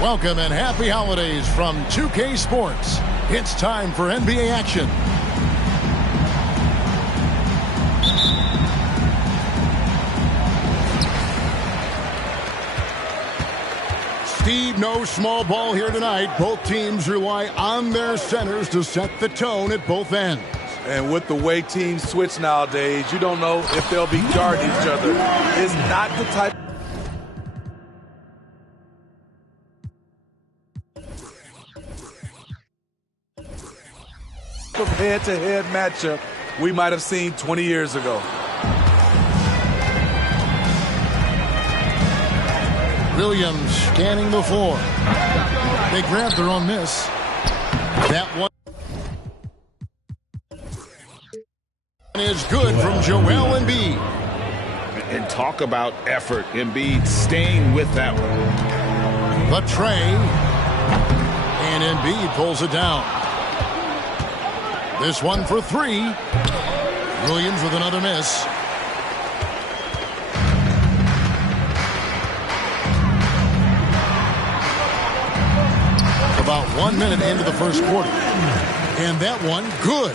Welcome and happy holidays from 2K Sports. It's time for NBA action. Steve, no small ball here tonight. Both teams rely on their centers to set the tone at both ends. And with the way teams switch nowadays, you don't know if they'll be guarding each other. It's not the type of head-to-head matchup we might have seen 20 years ago. Williams scanning the floor. They grab their own miss. That one is good from Joel Embiid. And talk about effort. Embiid staying with that one. The tray. And Embiid pulls it down. This one for three. Williams with another miss. About 1 minute into the first quarter. And that one, good.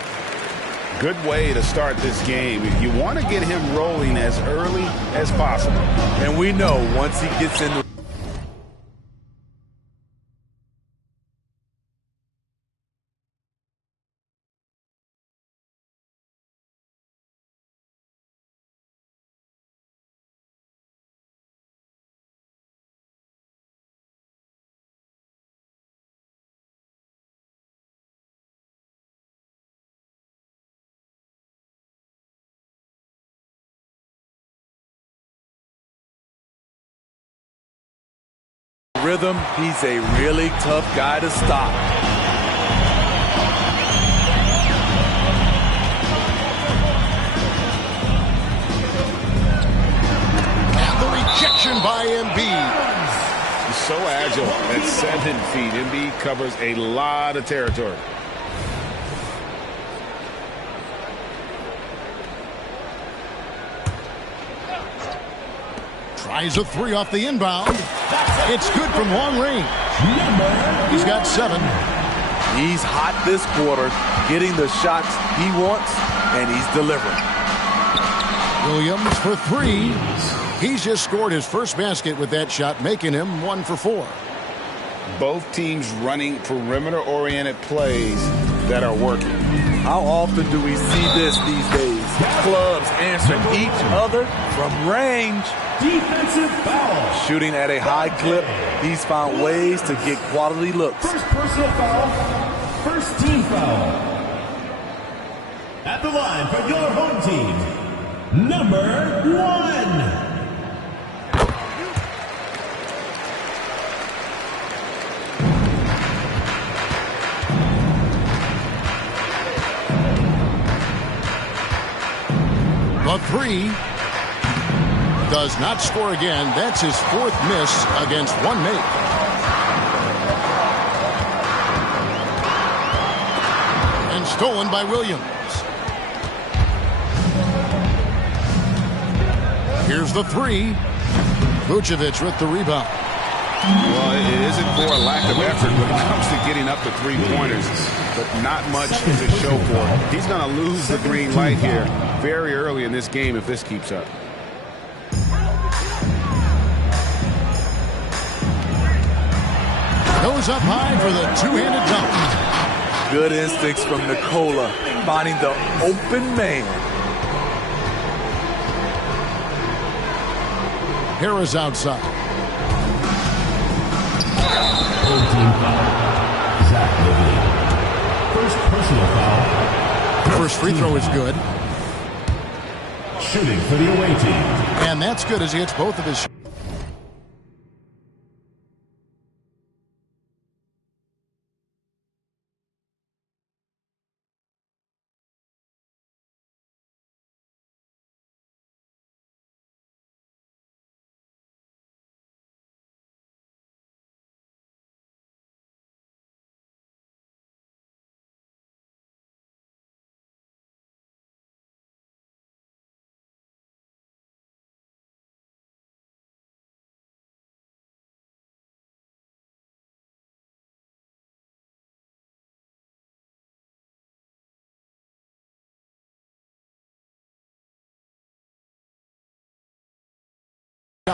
Good way to start this game. You want to get him rolling as early as possible. And we know once he gets into rhythm, he's a really tough guy to stop. And the rejection by Embiid. He's so agile at 7 feet. Embiid covers a lot of territory. Tries a three off the inbound. It's good from long range. He's got 7. He's hot this quarter, getting the shots he wants, and he's delivering. Williams for 3. He's just scored his first basket with that shot, making him 1 for 4. Both teams running perimeter-oriented plays that are working. How often do we see this these days? Clubs answering each other from range. Defensive foul. Shooting at a high clip, he's found ways to get quality looks. First personal foul. First team foul. At the line for your home team, number 1. The 3 does not score again. That's his 4th miss against one make. And stolen by Williams. Here's the 3. Vucevic with the rebound. Well, it isn't for a lack of effort when it comes to getting up the three-pointers, but not much to show for it. He's going to lose the green light here very early in this game if this keeps up. Goes up high for the two-handed dunk. Good instincts from Nikola, finding the open man. Harris outside. Home team foul. Zach Levine. First personal foul. First free throw is good. Shooting for the away team. And that's good as he hits both of his shots.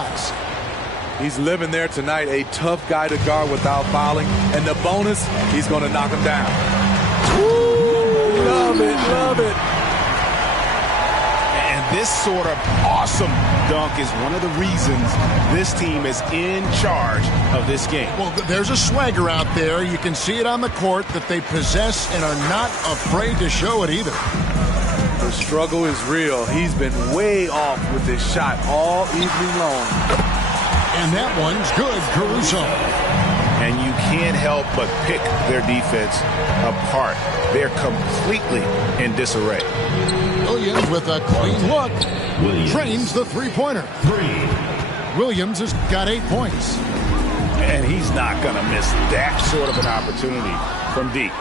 shots. He's living there tonight, a tough guy to guard without fouling. And the bonus, he's going to knock him down. Woo! Love it, love it. And this sort of awesome dunk is one of the reasons this team is in charge of this game. Well, there's a swagger out there. You can see it on the court that they possess and are not afraid to show it either. The struggle is real. He's been way off with this shot all evening long. And that one's good, Caruso. And you can't help but pick their defense apart. They're completely in disarray. Williams with a clean look. Trains the three-pointer. Williams has got 8 points. And he's not going to miss that sort of an opportunity from deep.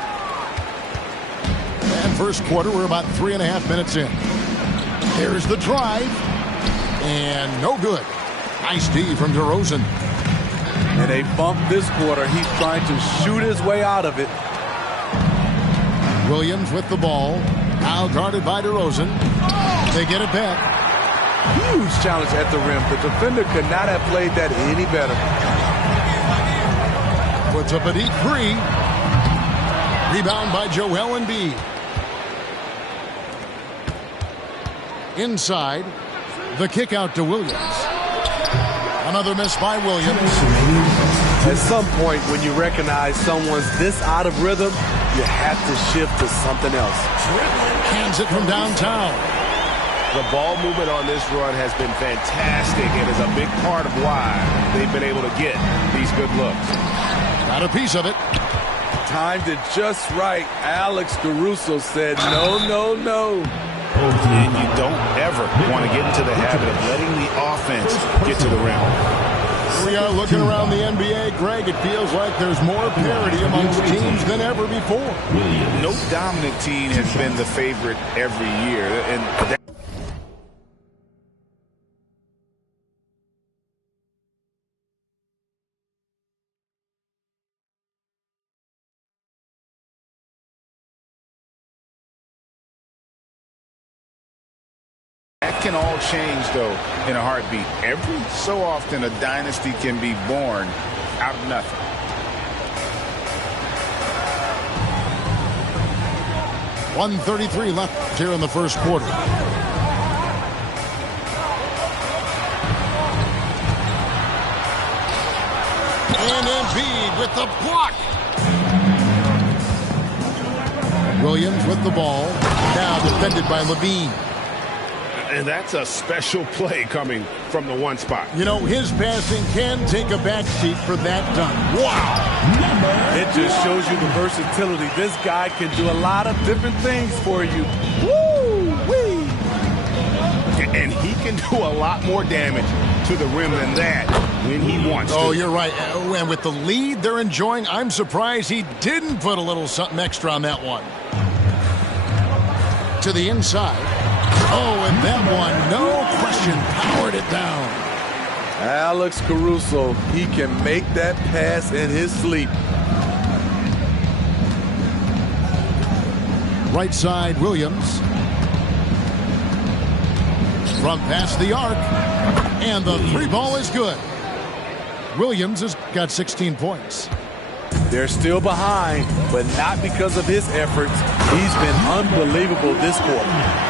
And first quarter, we're about 3.5 minutes in. Here's the drive. And no good. Nice D from DeRozan. And a bump this quarter. He's trying to shoot his way out of it. Williams with the ball. Now guarded by DeRozan. They get it back. Huge challenge at the rim. The defender could not have played that any better. Puts up a deep three. Rebound by Joel Embiid. Inside. The kick out to Williams. Another miss by Williams. At some point, when you recognize someone's this out of rhythm, you have to shift to something else. Hands it from downtown. The ball movement on this run has been fantastic and is a big part of why they've been able to get these good looks. Got a piece of it. Timed it just right. Alex Caruso said no, no, no. And you don't ever want to get into the habit of letting the offense get to the rim. We are looking around the NBA, Greg. It feels like there's more parity amongst teams than ever before. No dominant team has been the favorite every year. And that can all change, though, in a heartbeat. Every so often, a dynasty can be born out of nothing. .133 left here in the first quarter. And Embiid with the block. Williams with the ball. Now defended by Levine. And that's a special play coming from the one spot. You know, his passing can take a backseat for that dunk. Wow. It just shows you the versatility. This guy can do a lot of different things for you. Woo-wee. And he can do a lot more damage to the rim than that when he wants to. Oh, you're right. And with the lead they're enjoying, I'm surprised he didn't put a little something extra on that one. To the inside. Oh, and that one, no question, powered it down. Alex Caruso, he can make that pass in his sleep. Right side, Williams. From past the arc. And the three ball is good. Williams has got 16 points. They're still behind, but not because of his efforts. He's been unbelievable this quarter.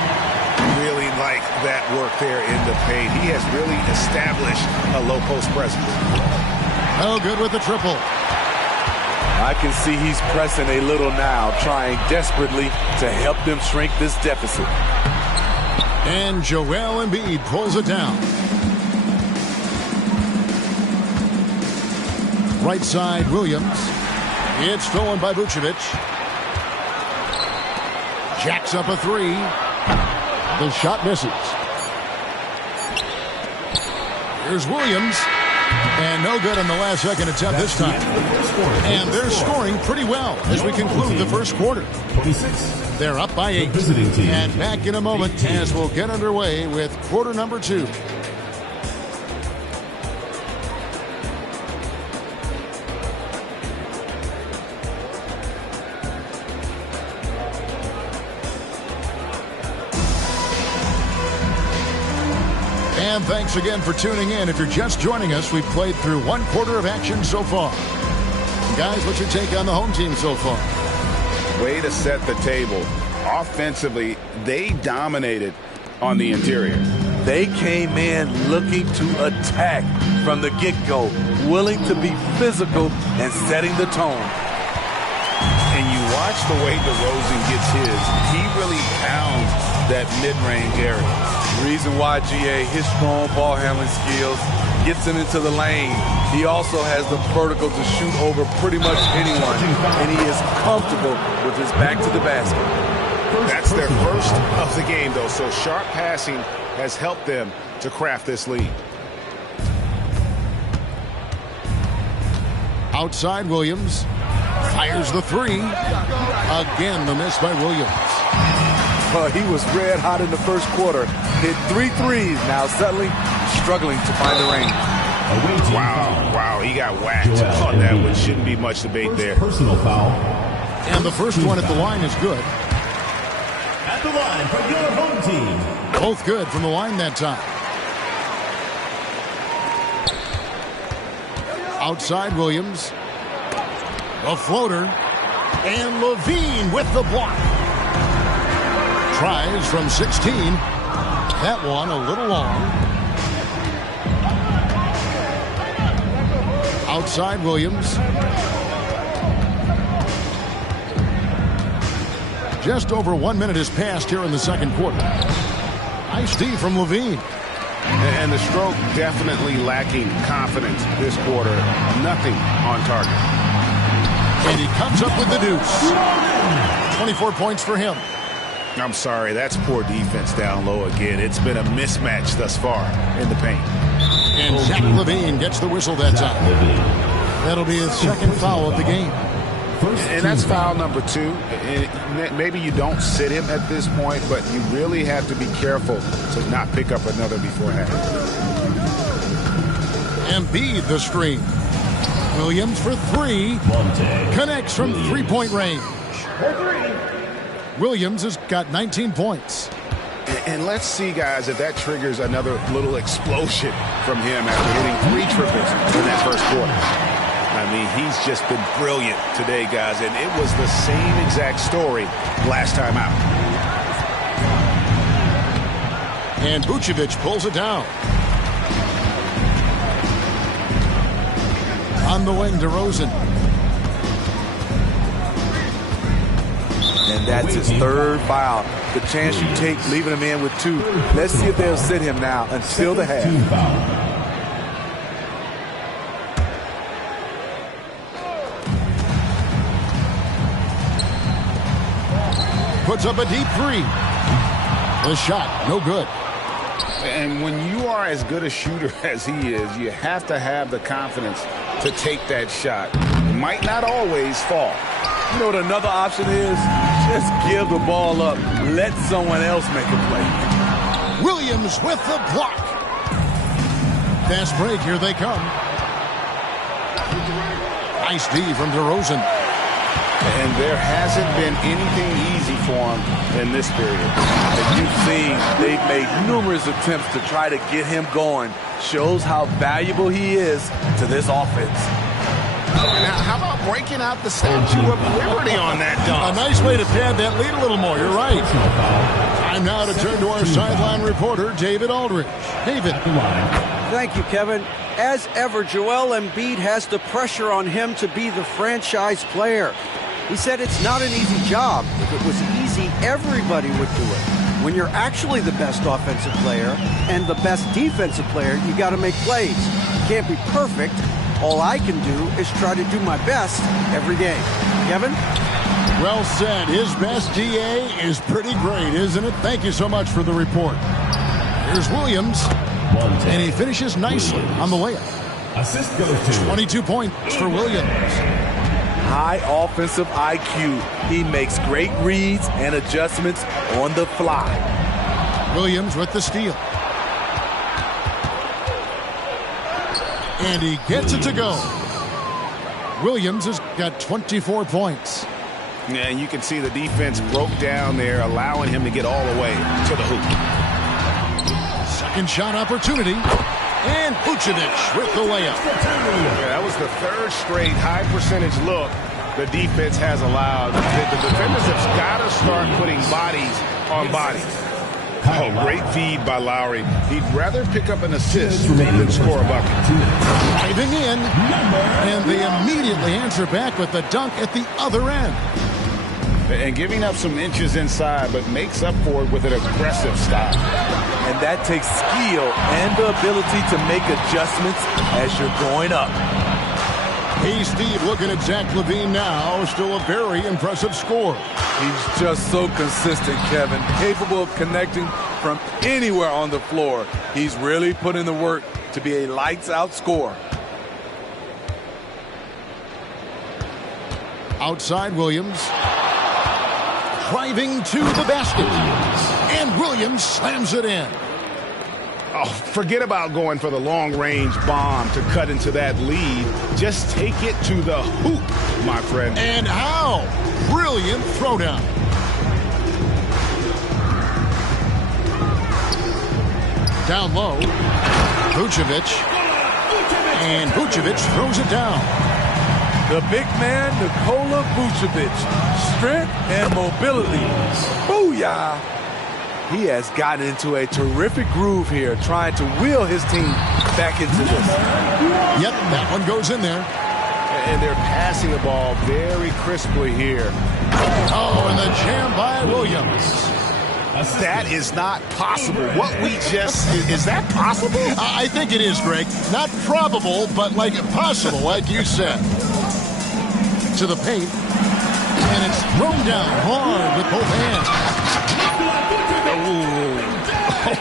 Really like that work there in the paint. He has really established a low post presence. Oh, good with the triple. I can see he's pressing a little now, trying desperately to help them shrink this deficit. And Joel Embiid pulls it down. Right side, Williams. It's stolen by Vucevic. Jacks up a three. The shot misses. Here's Williams. And no good on the last second attempt this time. And they're scoring pretty well as we conclude the first quarter. They're up by 8. And back in a moment as we'll get underway with quarter number 2. And thanks again for tuning in. If you're just joining us, we've played through 1/4 of action so far. Guys, what's your take on the home team so far? Way to set the table. Offensively, they dominated on the interior. They came in looking to attack from the get-go, willing to be physical and setting the tone. And you watch the way DeRozan gets his. He really pounds that mid-range area. Reason why, GA, his strong ball handling skills gets him into the lane. He also has the vertical to shoot over pretty much anyone, and he is comfortable with his back to the basket. That's their first of the game, though, so sharp passing has helped them to craft this lead. Outside Williams. Fires the three. Again, the miss by Williams. He was red hot in the first quarter. Hit 3 threes. Now suddenly struggling to find the range. Wow, he got whacked on that one. Shouldn't be much debate there. Personal foul. And the first one at the line is good. At the line for your home team. Both good from the line that time. Outside Williams. A floater. And Levine with the block. Tries from 16. That one a little long. Outside Williams. Just over 1 minute has passed here in the second quarter. Nice D from Levine. And the stroke definitely lacking confidence this quarter. Nothing on target. And he comes up with the deuce. 24 points for him. I'm sorry, that's poor defense down low again. It's been a mismatch thus far in the paint. And Zach Levine gets the whistle that time. That'll be his second foul of the game. And that's foul number 2. And maybe you don't sit him at this point, but you really have to be careful to not pick up another before half. Embiid the screen. Williams for 3. Connects from three-point range. Williams has got 19 points. And let's see, guys, if that triggers another little explosion from him after hitting 3 triples in that first quarter. I mean, he's just been brilliant today, guys, and it was the same exact story last time out. And Vucevic pulls it down. On the wing, DeRozan. And that's his third foul. The chance you take leaving him in with 2. Let's see if they'll sit him now until the half. Puts up a deep 3. The shot, no good. And when you are as good a shooter as he is, you have to have the confidence to take that shot. It might not always fall. You know what another option is? Just give the ball up. Let someone else make a play. Williams with the block. Fast break, here they come. Nice D from DeRozan. And there hasn't been anything easy for him in this period. As you've seen, they've made numerous attempts to try to get him going. Shows how valuable he is to this offense. Now, how about breaking out the Statue of Liberty on that dunk? A nice way to pad that lead a little more. You're right. Time now to turn to our sideline reporter, David Aldridge. David. Thank you, Kevin. As ever, Joel Embiid has the pressure on him to be the franchise player. He said it's not an easy job. If it was easy, everybody would do it. When you're actually the best offensive player and the best defensive player, you got to make plays. You can't be perfect. All I can do is try to do my best every game. Kevin? Well said. His best GA is pretty great, isn't it? Thank you so much for the report. Here's Williams. And he finishes nicely on the layup. Assist goes to 22 points for Williams. High offensive IQ. He makes great reads and adjustments on the fly. Williams with the steal. And he gets it to go. Williams has got 24 points. And you can see the defense broke down there, allowing him to get all the way to the hoop. Second shot opportunity. And Vucevic with the layup. Yeah, that was the third straight high percentage look the defense has allowed. The defenders have got to start putting bodies on bodies. Oh, great feed by Lowry. He'd rather pick up an assist than score a bucket. Driving in, and they immediately answer back with the dunk at the other end. And giving up some inches inside, but makes up for it with an aggressive style. And that takes skill and the ability to make adjustments as you're going up. Hey, Steve, looking at Zach LaVine now, still a very impressive score. He's just so consistent, Kevin, capable of connecting from anywhere on the floor. He's really put in the work to be a lights-out scorer. Outside Williams. Driving to the basket. And Williams slams it in. Oh, forget about going for the long-range bomb to cut into that lead. Just take it to the hoop, my friend. And how? Brilliant throwdown. Down low. Vucevic. And Vucevic throws it down. The big man, Nikola Vucevic. Strength and mobility. Booyah! He has gotten into a terrific groove here, trying to wheel his team back into this. Yep, that one goes in there. And they're passing the ball very crisply here. Oh, and the jam by Williams. That is not possible. What we just... Is that possible? I think it is, Greg. Not probable, but like possible, like you said. To the paint. And it's thrown down hard with both hands.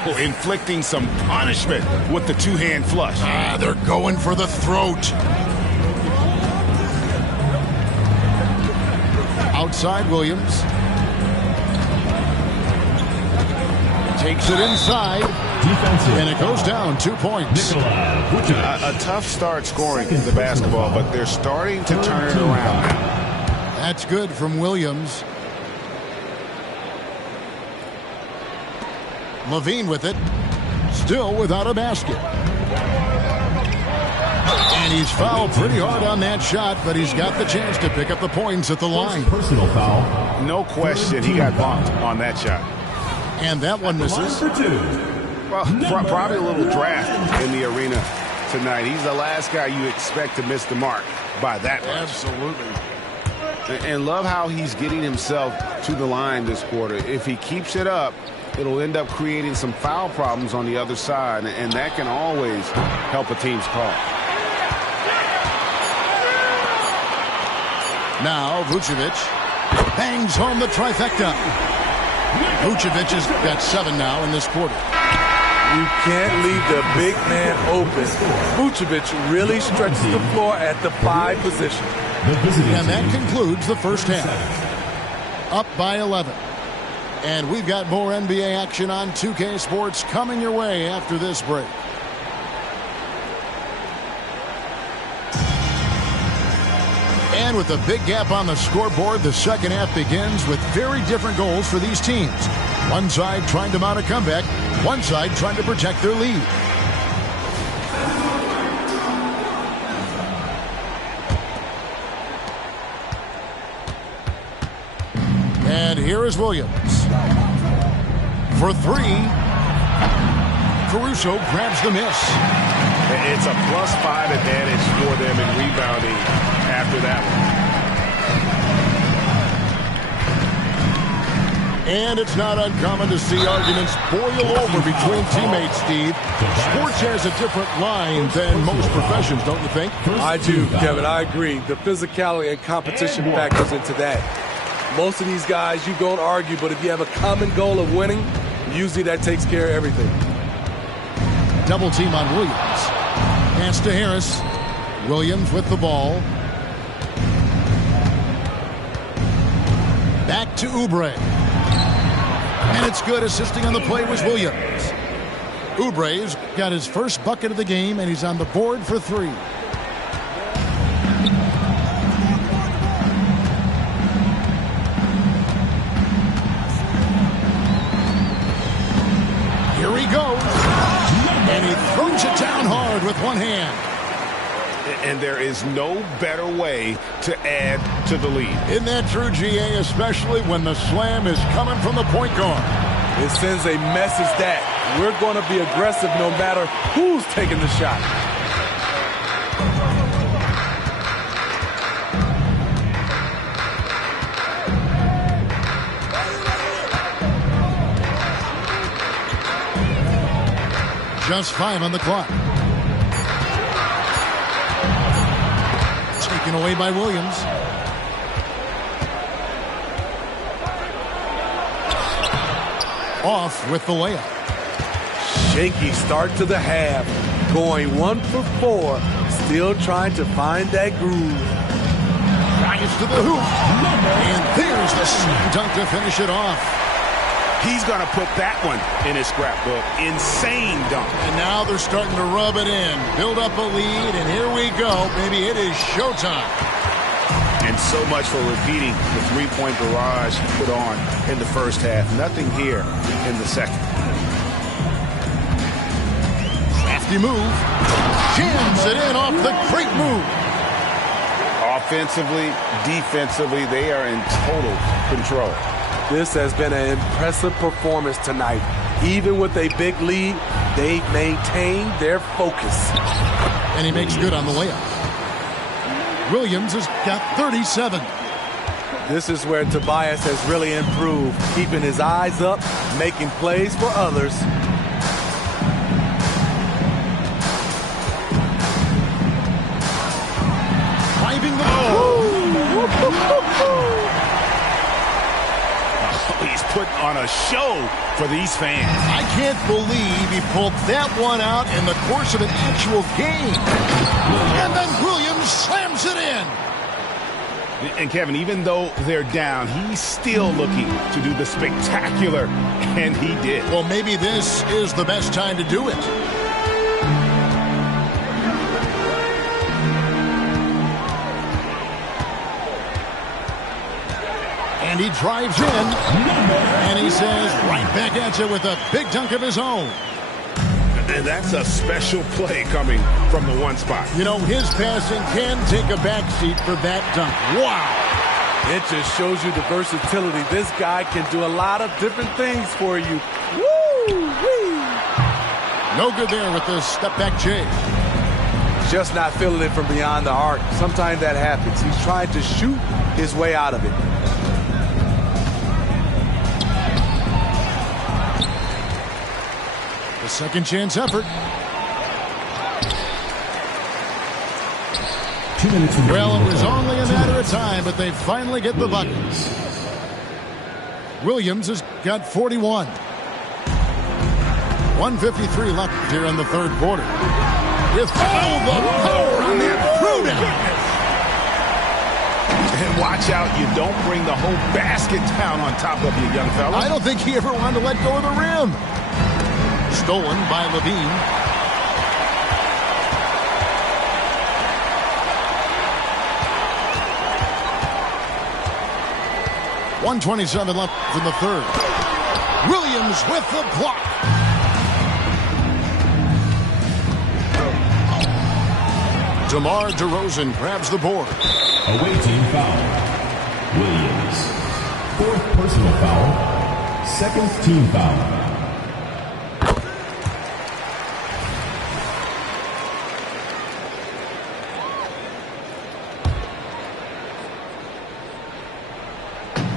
Oh, inflicting some punishment with the two-hand flush. They're going for the throat. Outside Williams. Takes it inside. And it goes down 2 points. A tough start scoring the basketball, but they're starting to turn it around now. That's good from Williams. LaVine with it. Still without a basket. And he's fouled pretty hard on that shot, but he's got the chance to pick up the points at the line. Personal foul. No question, he got bumped on that shot. And that one misses. Well, probably a little draft in the arena tonight. He's the last guy you expect to miss the mark by that much. Absolutely. And love how he's getting himself to the line this quarter. If he keeps it up, it'll end up creating some foul problems on the other side, and that can always help a team's call. Now Vucevic bangs home the trifecta. Vucevic has got 7 now in this quarter. You can't leave the big man open. Vucevic really stretches the floor at the 5 position. And that concludes the first half. Up by 11. And we've got more NBA action on 2K Sports coming your way after this break. And with a big gap on the scoreboard, the second half begins with very different goals for these teams. One side trying to mount a comeback, one side trying to protect their lead. And here is Williams. For 3. Caruso grabs the miss. It's a +5 advantage for them in rebounding after that one. And it's not uncommon to see arguments boil over between teammates, Steve. Sports has a different line than most professions, don't you think? I do, Kevin. I agree. The physicality and competition factors into that. Most of these guys, you don't argue, but if you have a common goal of winning, usually that takes care of everything. Double team on Williams. Pass to Harris. Williams with the ball. Back to Oubre. And it's good. Assisting on the play was Williams. Oubre's got his first bucket of the game, and he's on the board for 3. Here he goes. throws it down hard with one hand. And there is no better way to add to the lead. Isn't that true, GA, especially when the slam is coming from the point guard? It sends a message that we're going to be aggressive no matter who's taking the shot. Just 5 on the clock. Taken away by Williams. Off with the layup. Shaky start to the half. Going 1 for 4. Still trying to find that groove. Rise to the hoop. And there's the slam dunk to finish it off. He's going to put that one in his scrapbook. Insane dunk. And now they're starting to rub it in. Build up a lead, and here we go. Maybe it is showtime. And so much for repeating the three-point barrage put on in the first half. Nothing here in the second. Crafty move. Jams it in off the great move. Offensively, defensively, they are in total control. This has been an impressive performance tonight. Even with a big lead, they've maintained their focus. And he makes good on the layup. Williams has got 37. This is where Tobias has really improved, keeping his eyes up, making plays for others. Driving the He's putting on a show for these fans. I can't believe he pulled that one out in the course of an actual game. And then Williams slams it in. And Kevin, even though they're down, he's still looking to do the spectacular, and he did. Well, maybe this is the best time to do it. And he drives in, and he says, right back at you with a big dunk of his own. And that's a special play coming from the one spot. You know, his passing can take a backseat for that dunk. Wow. It just shows you the versatility. This guy can do a lot of different things for you. Woo-wee. No good there with the step-back J. Just not feeling it from beyond the arc. Sometimes that happens. He's trying to shoot his way out of it. Second chance effort. 2 minutes. Well, it was only a matter of time, but they finally get the buckets. Williams has got 41. 1:53 left here in the third quarter. With all the power on that throwdown. And watch out, you don't bring the whole basket down on top of you, young fella. I don't think he ever wanted to let go of the rim. Stolen by Levine. .127 left in the third. Williams with the block. DeMar DeRozan grabs the board. Away team foul. Williams. 4th personal foul. 2nd team foul.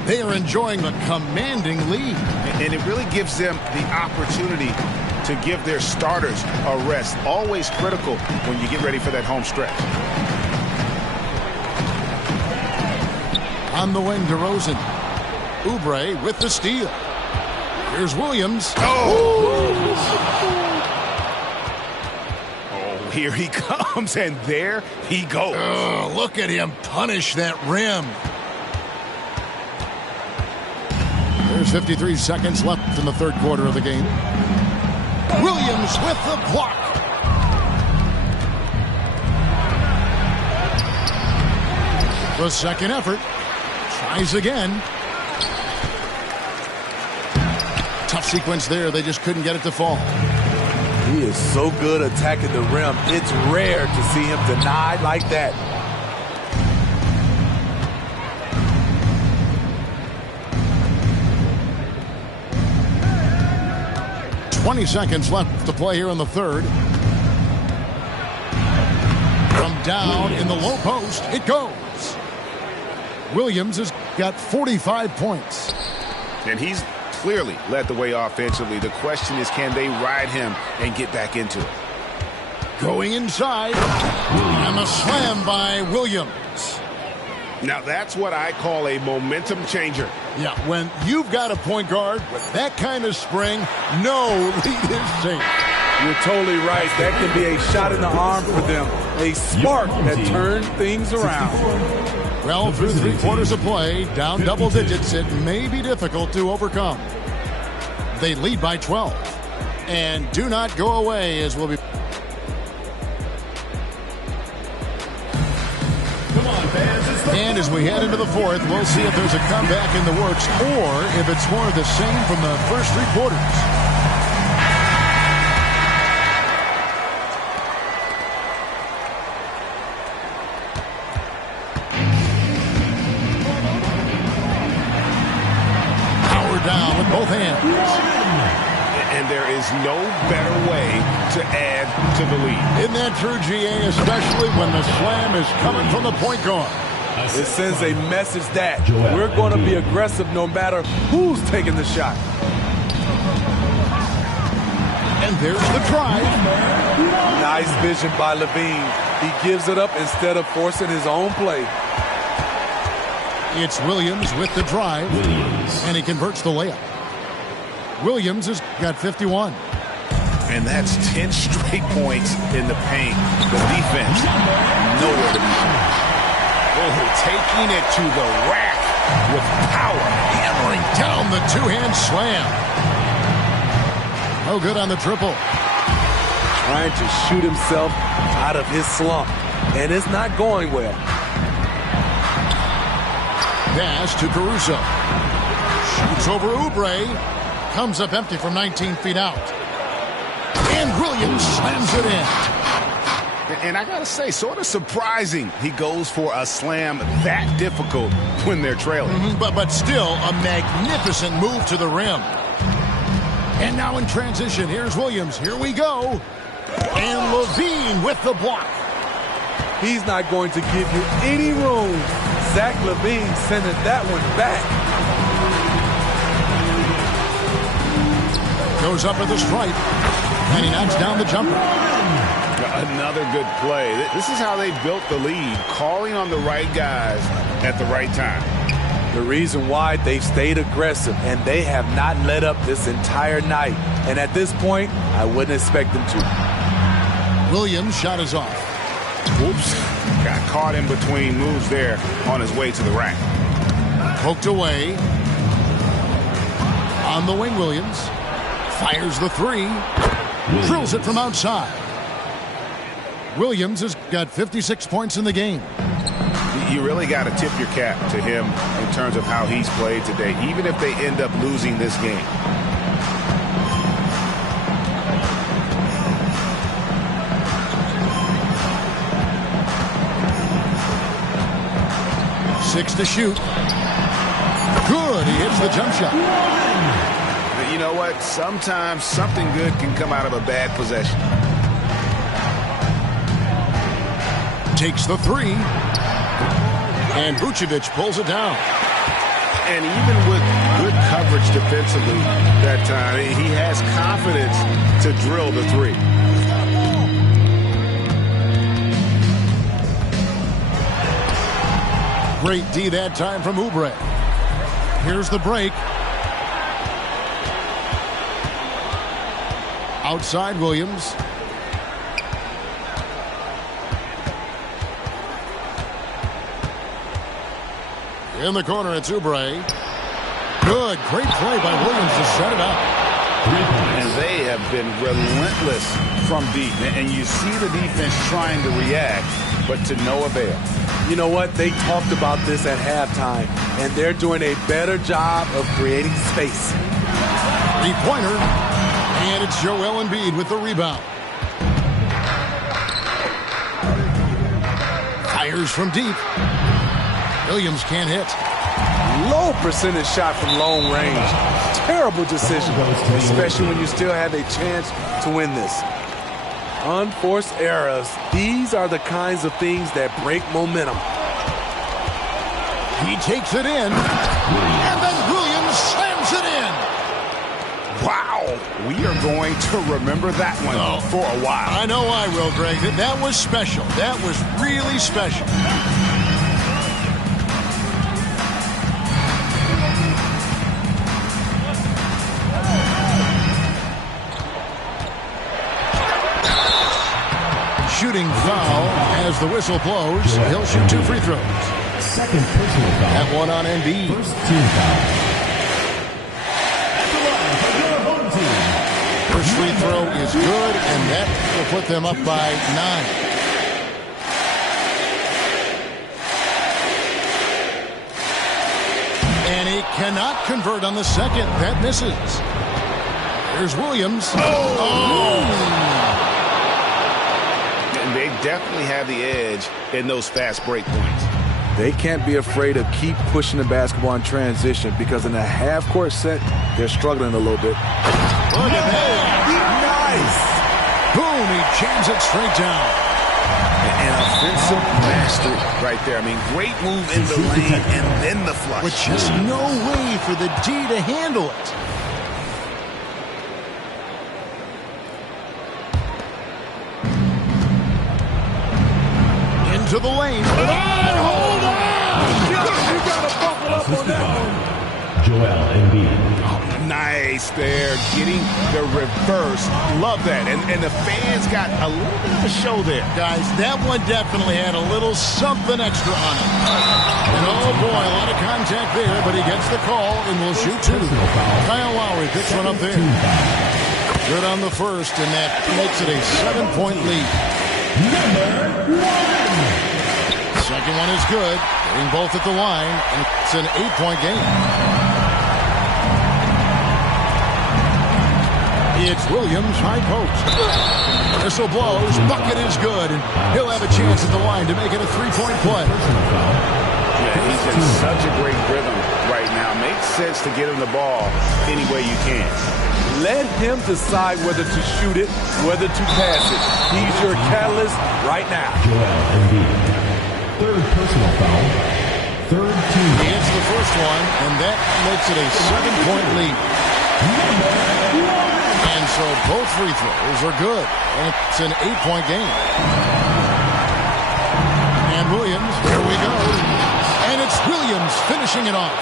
They are enjoying a commanding lead. And it really gives them the opportunity to give their starters a rest. Always critical when you get ready for that home stretch. On the wing, DeRozan. Oubre with the steal. Here's Williams. Oh, here he comes, and there he goes. Oh, look at him punish that rim. There's 53 seconds left in the third quarter of the game. Williams with the block. The second effort. Tries again. Tough sequence there. They just couldn't get it to fall. He is so good attacking the rim. It's rare to see him denied like that. "20 seconds left to play here in the third. From down in the low post, it goes. Williams has got 45 points. And he's clearly led the way offensively. The question is, can they ride him and get back into it? Going inside, and a slam by Williams. Now that's what I call a momentum changer. Yeah, when you've got a point guard with that kind of spring, no lead is safe. You're totally right. That can be a shot in the arm for them. A spark that turns things around. Well, through 3 quarters of play, down double digits, it may be difficult to overcome. They lead by 12. And do not go away as we'll be... And as we head into the fourth, we'll see if there's a comeback in the works or if it's more of the same from the first 3 quarters. Down with both hands. And there is no better way to add to the lead. Isn't that true, GA? Especially when the slam is coming from the point guard. It sends a message that we're going to be aggressive no matter who's taking the shot. And there's the drive. Nice vision by Levine. He gives it up instead of forcing his own play. It's Williams with the drive, and he converts the layup. Williams has got 51. And that's 10 straight points in the paint. The defense, nowhere to be found. Oh, taking it to the rack with power. Hammering down the two-hand slam. No good on the triple. Trying to shoot himself out of his slump, and it's not going well. Pass to Caruso. Shoots over Oubre. Comes up empty from 19 feet out. And Williams slams it in. And I got to say, sort of surprising he goes for a slam that difficult when they're trailing. But still a magnificent move to the rim. And now in transition, here's Williams. Here we go. And Levine with the block. He's not going to give you any room. Zach Levine sending that one back. Goes up at the stripe, and he knocks down the jumper. Another good play. This is how they built the lead, calling on the right guys at the right time. The reason why they've stayed aggressive, and they have not let up this entire night. And at this point, I wouldn't expect them to. Williams' shot is off. Oops. Got caught in between moves there on his way to the rack. Poked away. On the wing, Williams. Fires the three. Drills it from outside. Williams has got 56 points in the game. You really got to tip your cap to him in terms of how he's played today, even if they end up losing this game. Six to shoot. Good. He hits the jump shot. You know what? Sometimes something good can come out of a bad possession. Takes the three. And Vucevic pulls it down. And even with good coverage defensively that time, he has confidence to drill the three. Great D that time from Oubre. Here's the break. Outside Williams. In the corner, it's Oubre. Good, great play by Williams to set it up. And they have been relentless from deep. And you see the defense trying to react, but to no avail. You know what? They talked about this at halftime, and they're doing a better job of creating space. Three-pointer, And it's Joel Embiid with the rebound. Fires from deep. Williams can't hit. Low percentage shot from long range. Terrible decision, especially when you still have a chance to win this. Unforced errors. These are the kinds of things that break momentum. He takes it in, and then Williams slams it in. Wow, we are going to remember that one for a while. I know I will, Greg. That was special. That was really special. Shooting foul as the whistle blows. He'll shoot 2 free throws. Second personal foul. That one on Embiid. First team foul. At the line for your home team. First free throw is good, and that will put them up by 9. And he cannot convert on the second. That misses. There's Williams. And they definitely have the edge in those fast break points. They can't be afraid of keep pushing the basketball in transition because in a half-court set, they're struggling a little bit. Look at that. Nice. Boom, he jams it straight down. An offensive mastery right there. I mean, great move in the lane and then the flush. With just no way for the D to handle it. Into the lane. Hold on! You got to buckle up on that one. Joel Embiid. Nice there, getting the reverse. Love that. And the fans got a little bit of a show there. Guys, that one definitely had a little something extra on it. And oh boy, a lot of contact there, but he gets the call and will shoot 2. Kyle Lowry picks one up there. Good on the first, and that makes it a 7-point lead. Number 1. Second one is good. Getting both at the line, and it's an 8-point game. It's Williams, high post. Whistle blows, bucket is good, and he'll have a chance at the line to make it a 3-point play. Yeah, he's in such a great rhythm right now. Makes sense to get him the ball any way you can. Let him decide whether to shoot it, whether to pass it. He's your catalyst right now. Joel Embiid. Third personal foul. Third team. He hits the first one, and that makes it a 7-point lead. And so both free throws are good. And it's an 8-point game. And Williams, here we go. And it's Williams finishing it off.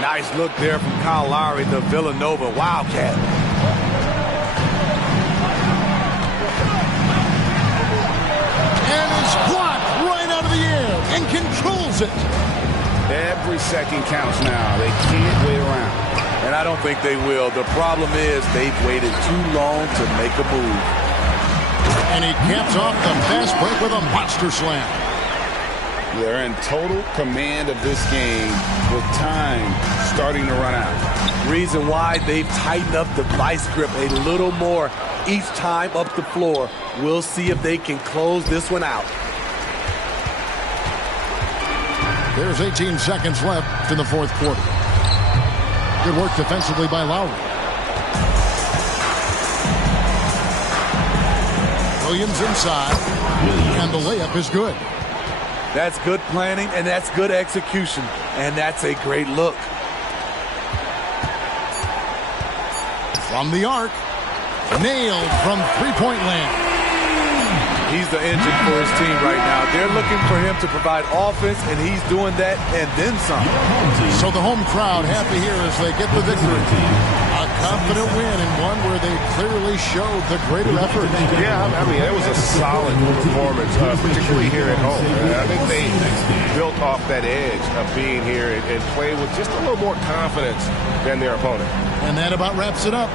Nice look there from Kyle Lowry, the Villanova Wildcat. And it's blocked right out of the air and controls it. Every second counts now. They can't wait around. And I don't think they will. The problem is they've waited too long to make a move. And he caps off the fast break with a monster slam. They're in total command of this game with time starting to run out. Reason why they've tightened up the vice grip a little more each time up the floor. We'll see if they can close this one out. There's 18 seconds left in the fourth quarter. Good work defensively by Lowry. Williams inside, and the layup is good. That's good planning, and that's good execution, and that's a great look. From the arc, nailed from three-point land. He's the engine for his team right now. They're looking for him to provide offense, and he's doing that and then some. So the home crowd happy here as they get the victory. A confident win and one where they clearly showed the greater effort. Yeah, I mean, it was a solid performance, particularly here at home. I think they built off that edge of being here and played with just a little more confidence than their opponent. And that about wraps it up.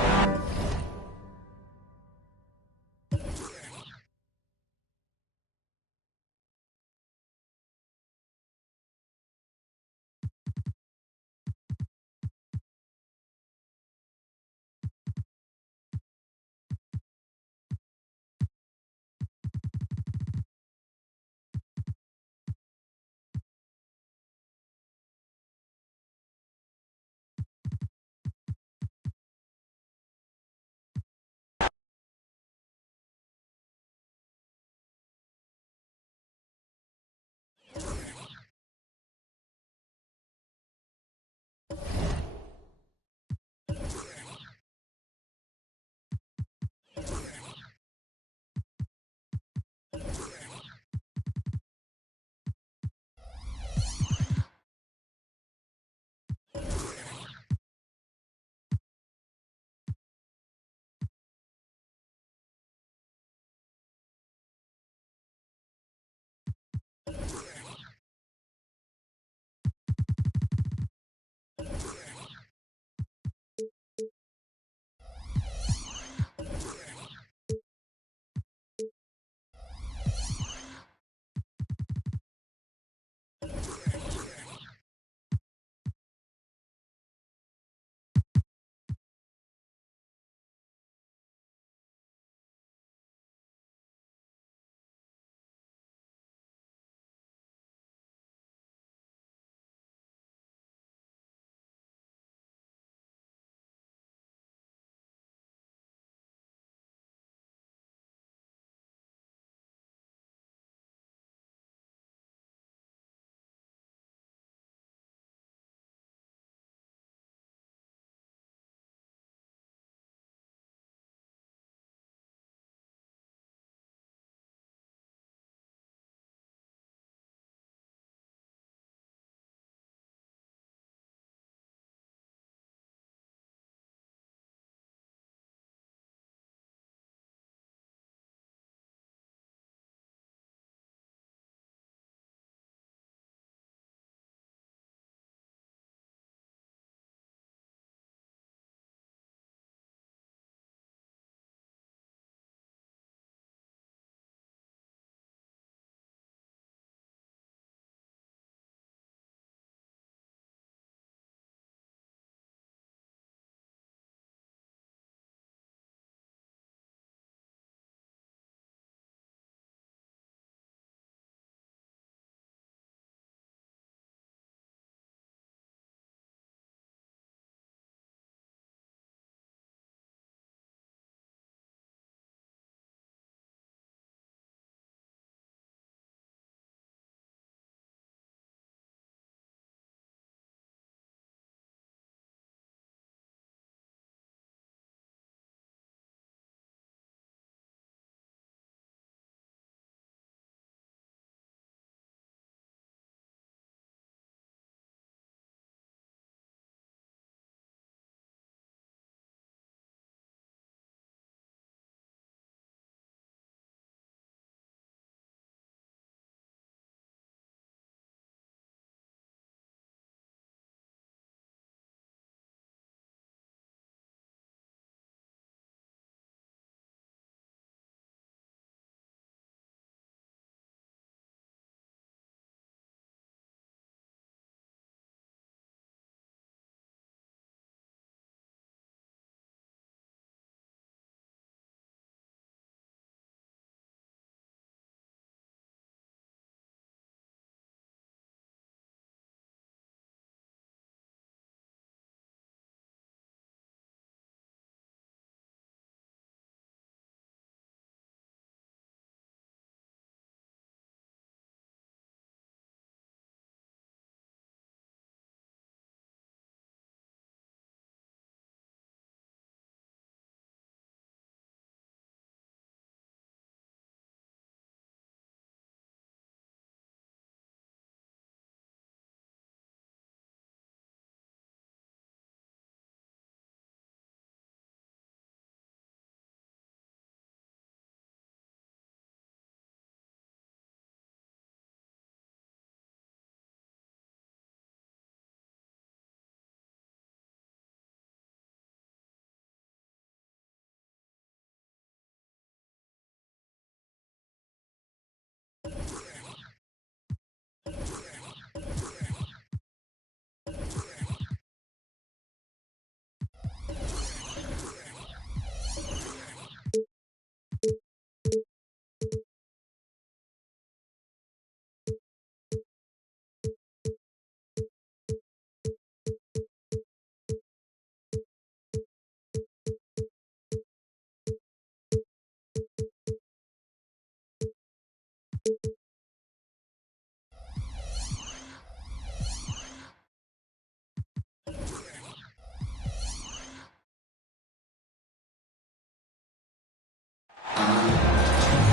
you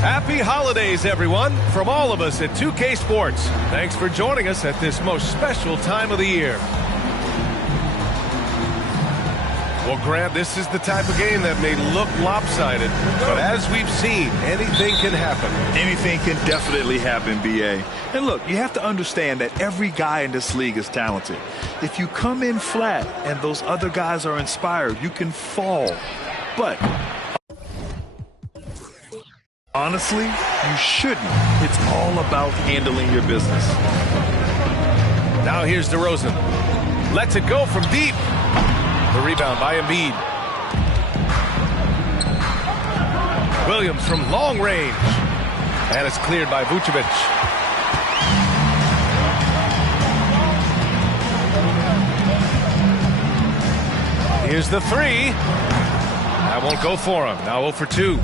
Happy holidays, everyone, from all of us at 2K Sports. Thanks for joining us at this most special time of the year. Well, Grant, this is the type of game that may look lopsided, but as we've seen, anything can happen. Anything can definitely happen, BA. And look, you have to understand that every guy in this league is talented. If you come in flat and those other guys are inspired, you can fall. But honestly, you shouldn't. It's all about handling your business. Now here's DeRozan. Lets it go from deep. The rebound by Embiid. Williams from long range. And it's cleared by Vucevic. Here's the three. That won't go for him. Now 0 for 2.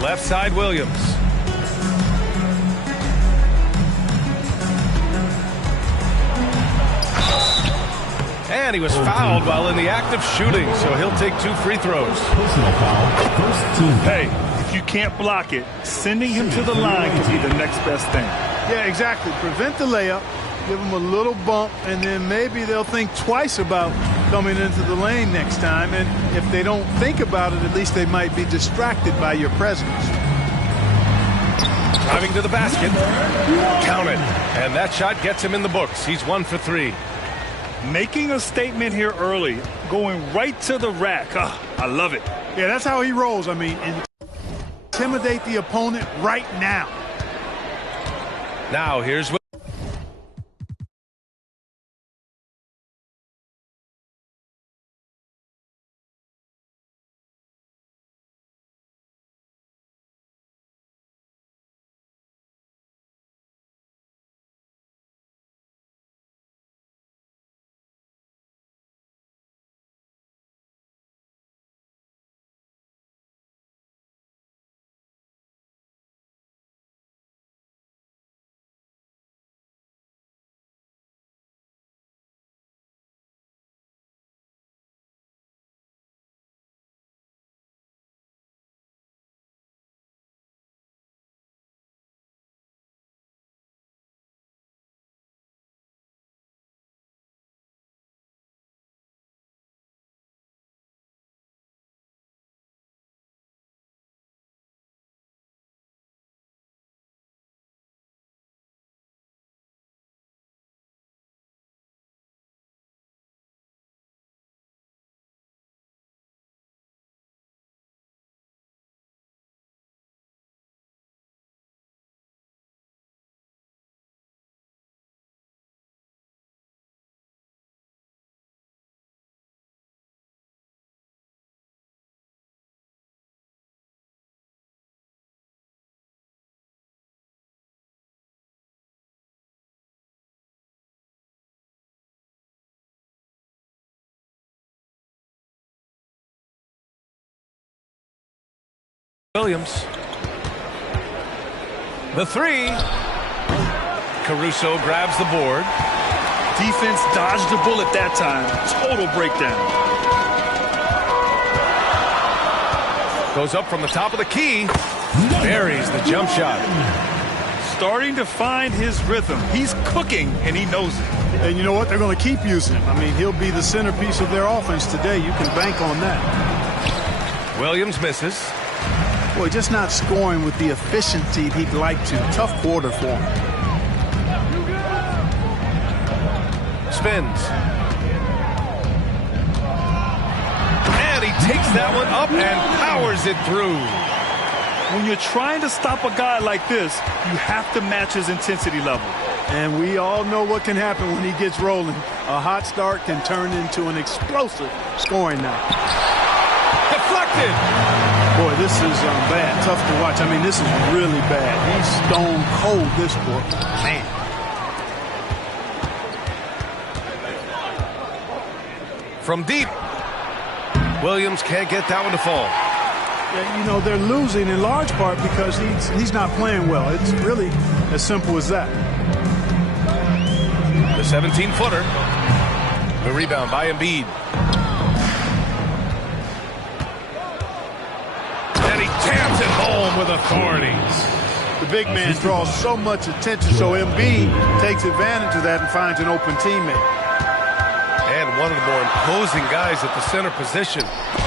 Left side Williams. And he was fouled while in the act of shooting, so he'll take 2 free throws. Personal foul, first team. Hey, if you can't block it, sending him to the line could be the next best thing. Yeah, exactly. Prevent the layup, give them a little bump, and then maybe they'll think twice about coming into the lane next time. And if they don't think about it, at least they might be distracted by your presence. Driving to the basket. Count it. And that shot gets him in the books. He's 1 for 3. Making a statement here early, going right to the rack. Oh, I love it. Yeah, that's how he rolls. I mean, intimidate the opponent right now. Now here's Williams. The three. Caruso grabs the board. Defense dodged the bullet that time. Total breakdown. Goes up from the top of the key. Buries the jump shot. Starting to find his rhythm. He's cooking, and he knows it. And you know what? They're going to keep using him. I mean, he'll be the centerpiece of their offense today. You can bank on that. Williams misses. Boy, just not scoring with the efficiency he'd like to. Tough quarter for him. Spins. And he takes that one up and powers it through. When you're trying to stop a guy like this, you have to match his intensity level. And we all know what can happen when he gets rolling. A hot start can turn into an explosive scoring night. Deflected. Boy, this is bad. Tough to watch. I mean, this is really bad. He's stone cold this quarter. Man. From deep. Williams can't get that one to fall. Yeah, you know, they're losing in large part because he's not playing well. It's really as simple as that. The 17-footer. The rebound by Embiid. home with authority. The big man draws so much attention, so Embiid takes advantage of that and finds an open teammate. And one of the more imposing guys at the center position,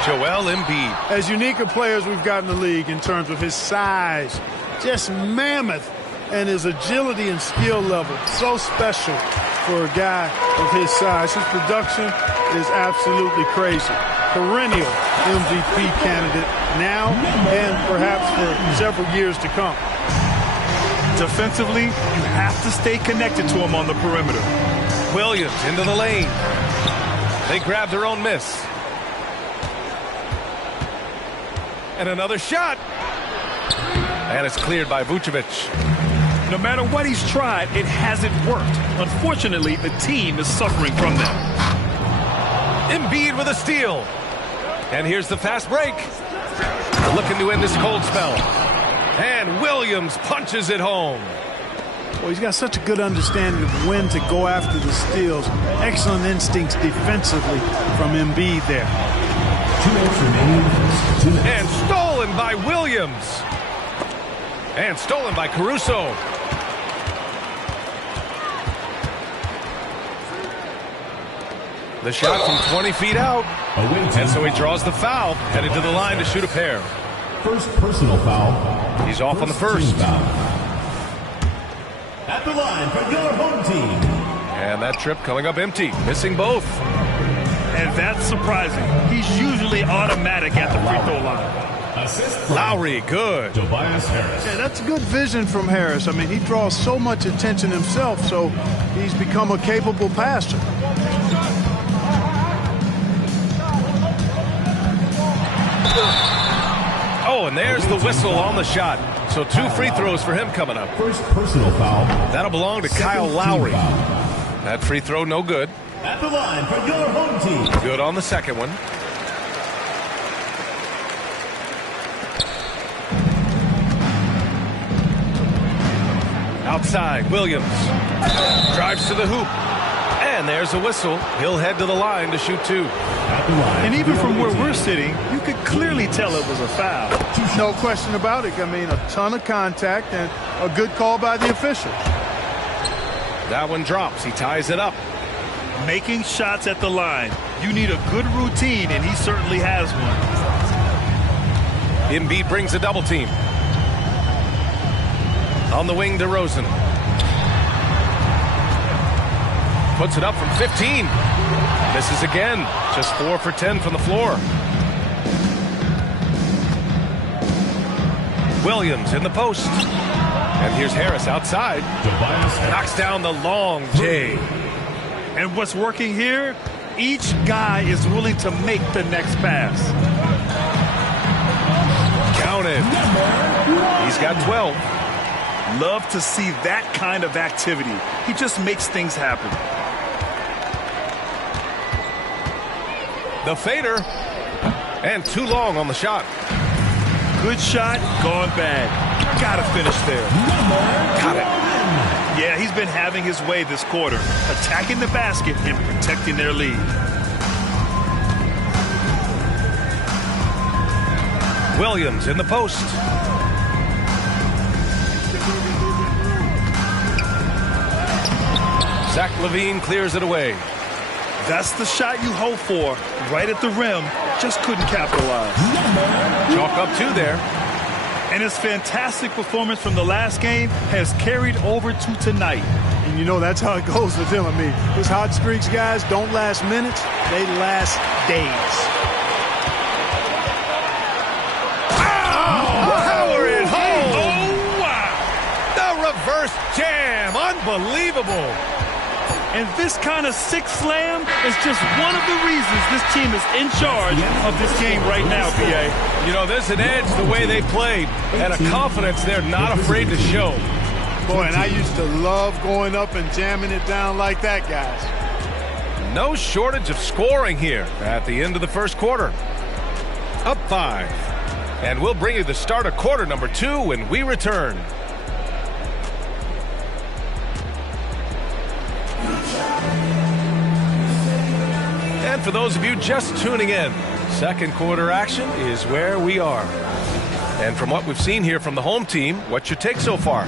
Joel Embiid. As unique a player as we've got in the league in terms of his size, just mammoth, and his agility and skill level, so special for a guy of his size. His production is absolutely crazy. Perennial MVP candidate now and perhaps for several years to come. Defensively, you have to stay connected to him on the perimeter. Williams into the lane. They grab their own miss. And another shot. And it's cleared by Vucevic. No matter what he's tried, it hasn't worked. Unfortunately, the team is suffering from that. Embiid with a steal. And here's the fast break. Looking to end this cold spell. And Williams punches it home. Well, he's got such a good understanding of when to go after the steals. Excellent instincts defensively from Embiid there. And stolen by Williams. And stolen by Caruso. The shot from 20 feet out. And so he draws the foul, headed to the line to shoot a pair. First personal foul. He's off on the first. At the line for your home team. And that trip coming up empty, missing both. And that's surprising. He's usually automatic at the free throw line. Assist Lowry, good. Tobias Harris. Yeah, that's good vision from Harris. I mean, he draws so much attention himself, so he's become a capable passer. Oh, and there's the whistle on the shot. So 2 free throws for him coming up. First personal foul. That'll belong to Kyle Lowry. That free throw no good. At the line for your home team. Good on the second one. Outside, Williams. Drives to the hoop. And there's a whistle. He'll head to the line to shoot 2. And even from where we're sitting, you could clearly tell it was a foul. No question about it. I mean, a ton of contact and a good call by the officials. That one drops. He ties it up. Making shots at the line. You need a good routine, and he certainly has one. Embiid brings a double team. On the wing, DeRozan. Puts it up from 15. Misses again. Just 4 for 10 from the floor. Williams in the post. And here's Harris outside. Knocks down the long J. And what's working here, each guy is willing to make the next pass. Counted. He's got 12. Love to see that kind of activity. He just makes things happen. The fader. And too long on the shot. Good shot, gone bad. Gotta finish there. Got it. Yeah, he's been having his way this quarter, attacking the basket and protecting their lead. Williams in the post. Zach LaVine clears it away. That's the shot you hope for, right at the rim. Just couldn't capitalize. Chalk up 2 there. And his fantastic performance from the last game has carried over to tonight. And you know that's how it goes with him. I mean, his hot streaks, guys, don't last minutes. They last days. Power it home! Oh, wow! The reverse jam! Unbelievable! And this kind of sick slam is just one of the reasons this team is in charge of this game right now, B.A. You know, there's an edge the way they played and a confidence they're not afraid to show. Boy, and I used to love going up and jamming it down like that, guys. No shortage of scoring here at the end of the first quarter. Up 5. And we'll bring you the start of quarter number 2 when we return. And for those of you just tuning in, second quarter action is where we are. And from what we've seen here from the home team, what's your take so far?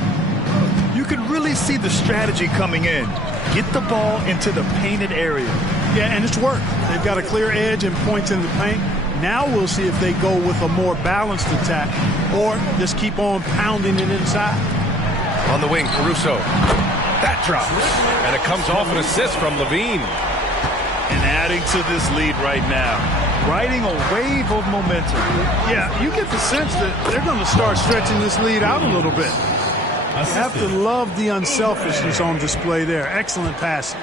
You can really see the strategy coming in. Get the ball into the painted area. Yeah, and it's worked. They've got a clear edge and points in the paint. Now we'll see if they go with a more balanced attack or just keep on pounding it inside. On the wing, Caruso. That drops. And it comes off an assist from Levine. And adding to this lead right now. Riding a wave of momentum. Yeah, you get the sense that they're going to start stretching this lead out a little bit. You have to love the unselfishness on display there. Excellent passing.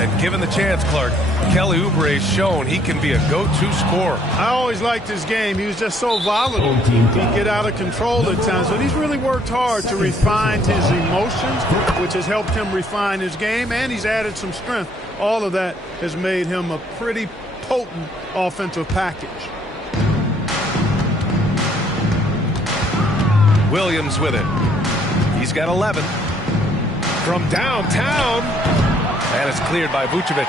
And given the chance, Clark, Kelly Oubre has shown he can be a go-to scorer. I always liked his game. He was just so volatile. He'd get out of control at times, but he's really worked hard to refine his emotions, which has helped him refine his game, and he's added some strength. All of that has made him a pretty potent offensive package. Williams with it. He's got 11. From downtown. And it's cleared by Vucevic.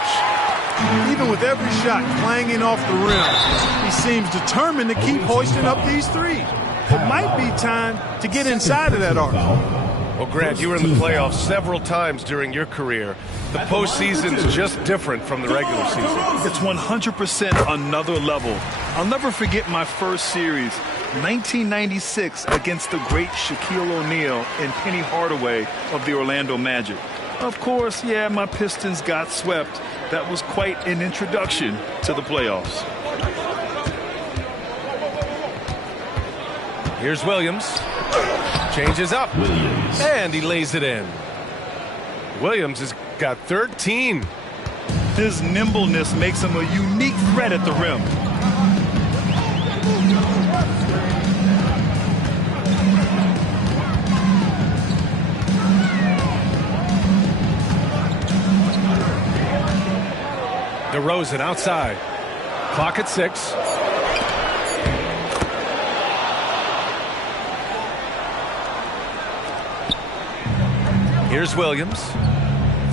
Even with every shot clanging off the rim, he seems determined to keep hoisting up these threes. It might be time to get inside of that arc. Well, Grant, you were in the playoffs several times during your career. The postseason's just different from the regular season. It's 100% another level. I'll never forget my first series, 1996, against the great Shaquille O'Neal and Penny Hardaway of the Orlando Magic. Of course, yeah, my Pistons got swept. That was quite an introduction to the playoffs. Here's Williams. Changes up. And he lays it in. Williams has got 13. His nimbleness makes him a unique threat at the rim. DeRozan outside. Clock at 6. Here's Williams.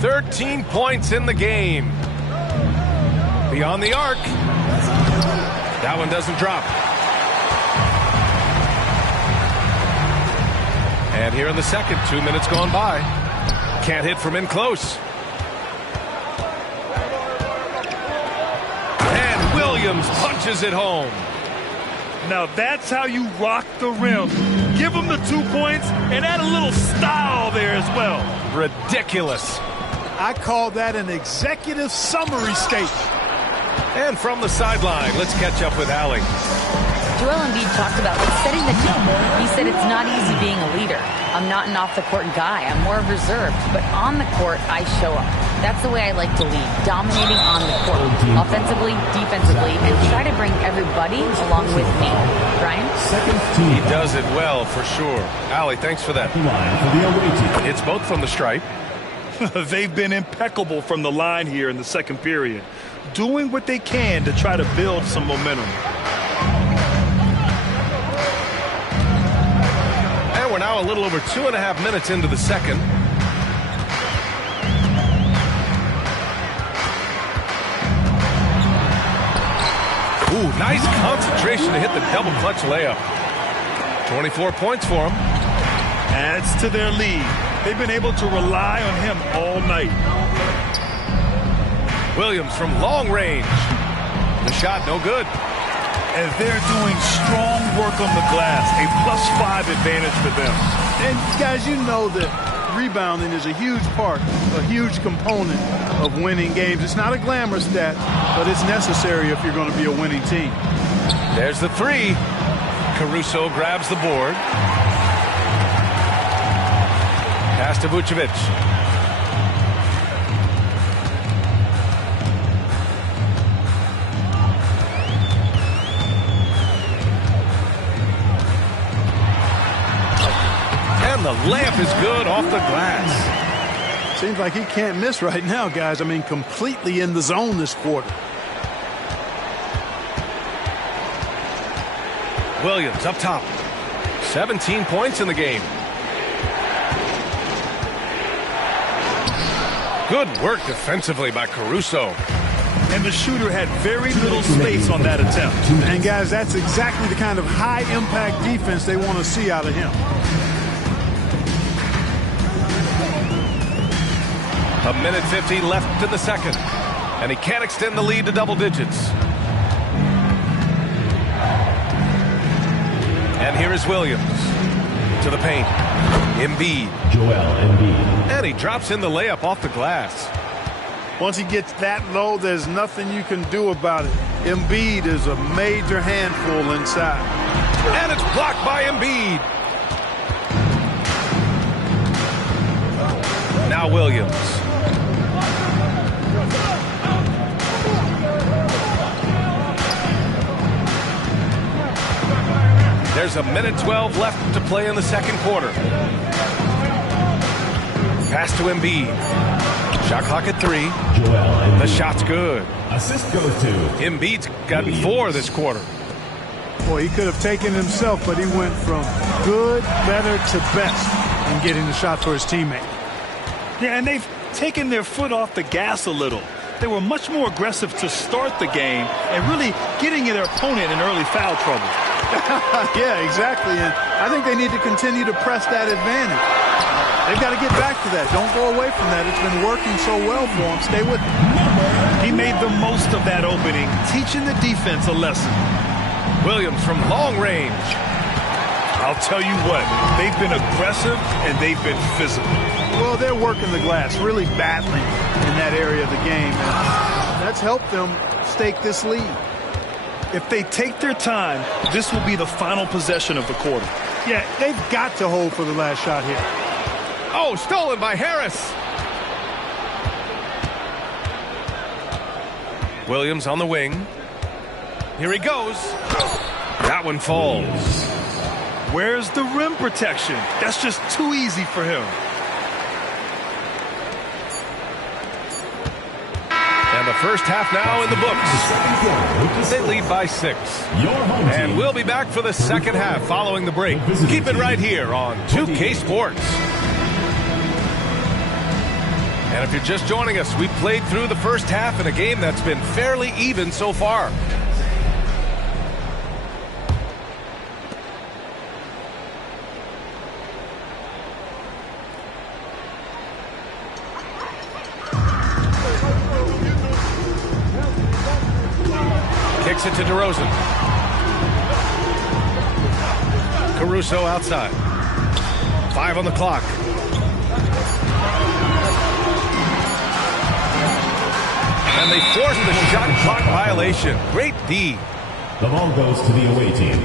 13 points in the game. Beyond the arc. That one doesn't drop. And here in the second, 2 minutes gone by. Can't hit from in close. Williams punches it home. Now that's how you rock the rim. Give him the 2 points and add a little style there as well. Ridiculous. I call that an executive summary statement. And from the sideline, let's catch up with Allie. Joel Embiid talked about setting the tone. He said it's not easy being a leader. I'm not an off-the-court guy. I'm more reserved. But on the court, I show up. That's the way I like to lead, dominating on the court, offensively, defensively, and try to bring everybody along with me. Brian? He does it well, for sure. Allie, thanks for that. It's both from the stripe. They've been impeccable from the line here in the second period, doing what they can to try to build some momentum. And we're now a little over 2.5 minutes into the second. Ooh, nice concentration to hit the double clutch layup. 24 points for him. Adds to their lead. They've been able to rely on him all night. Williams from long range. The shot no good. And they're doing strong work on the glass. A +5 advantage for them. And guys, you know that rebounding is a huge part, a huge component of winning games. It's not a glamour stat, but it's necessary if you're going to be a winning team. There's the three. Caruso grabs the board. Pass to Vucevic. And the layup is good off the glass. Seems like he can't miss right now, guys. I mean, completely in the zone this quarter. Williams up top. 17 points in the game. Good work defensively by Caruso. and the shooter had very little space on that attempt. And guys, that's exactly the kind of high-impact defense they want to see out of him. A minute 50 left in the second, and he can't extend the lead to double digits. And here is Williams to the paint. Embiid. Joel Embiid. And he drops in the layup off the glass. Once he gets that low, there's nothing you can do about it. Embiid is a major handful inside. And it's blocked by Embiid. Now Williams. There's a minute 12 left to play in the second quarter. Pass to Embiid. Shot clock at 3. The shot's good. Assist goes to Embiid's gotten 4 this quarter. Boy, he could have taken himself, but he went from good, better to best in getting the shot for his teammate. Yeah, and they've taken their foot off the gas a little. They were much more aggressive to start the game and really getting their opponent in early foul trouble. Yeah, exactly. And I think they need to continue to press that advantage. They've got to get back to that. Don't go away from that. It's been working so well for them. Stay with it. He made the most of that opening, teaching the defense a lesson. Williams from long range. I'll tell you what, they've been aggressive and they've been physical. Well, they're working the glass, really battling in that area of the game. And that's helped them stake this lead. If they take their time, this will be the final possession of the quarter. Yeah, they've got to hold for the last shot here. Oh, stolen by Harris. Williams on the wing. Here he goes. That one falls. Where's the rim protection? That's just too easy for him. And the first half now in the books. They lead by 6. And we'll be back for the second half following the break. Keep it right here on 2K Sports. And if you're just joining us, we played through the first half in a game that's been fairly even so far. Kicks it to DeRozan. Caruso outside. 5 on the clock. And they force the shot clock violation. Great D. The ball goes to the away team.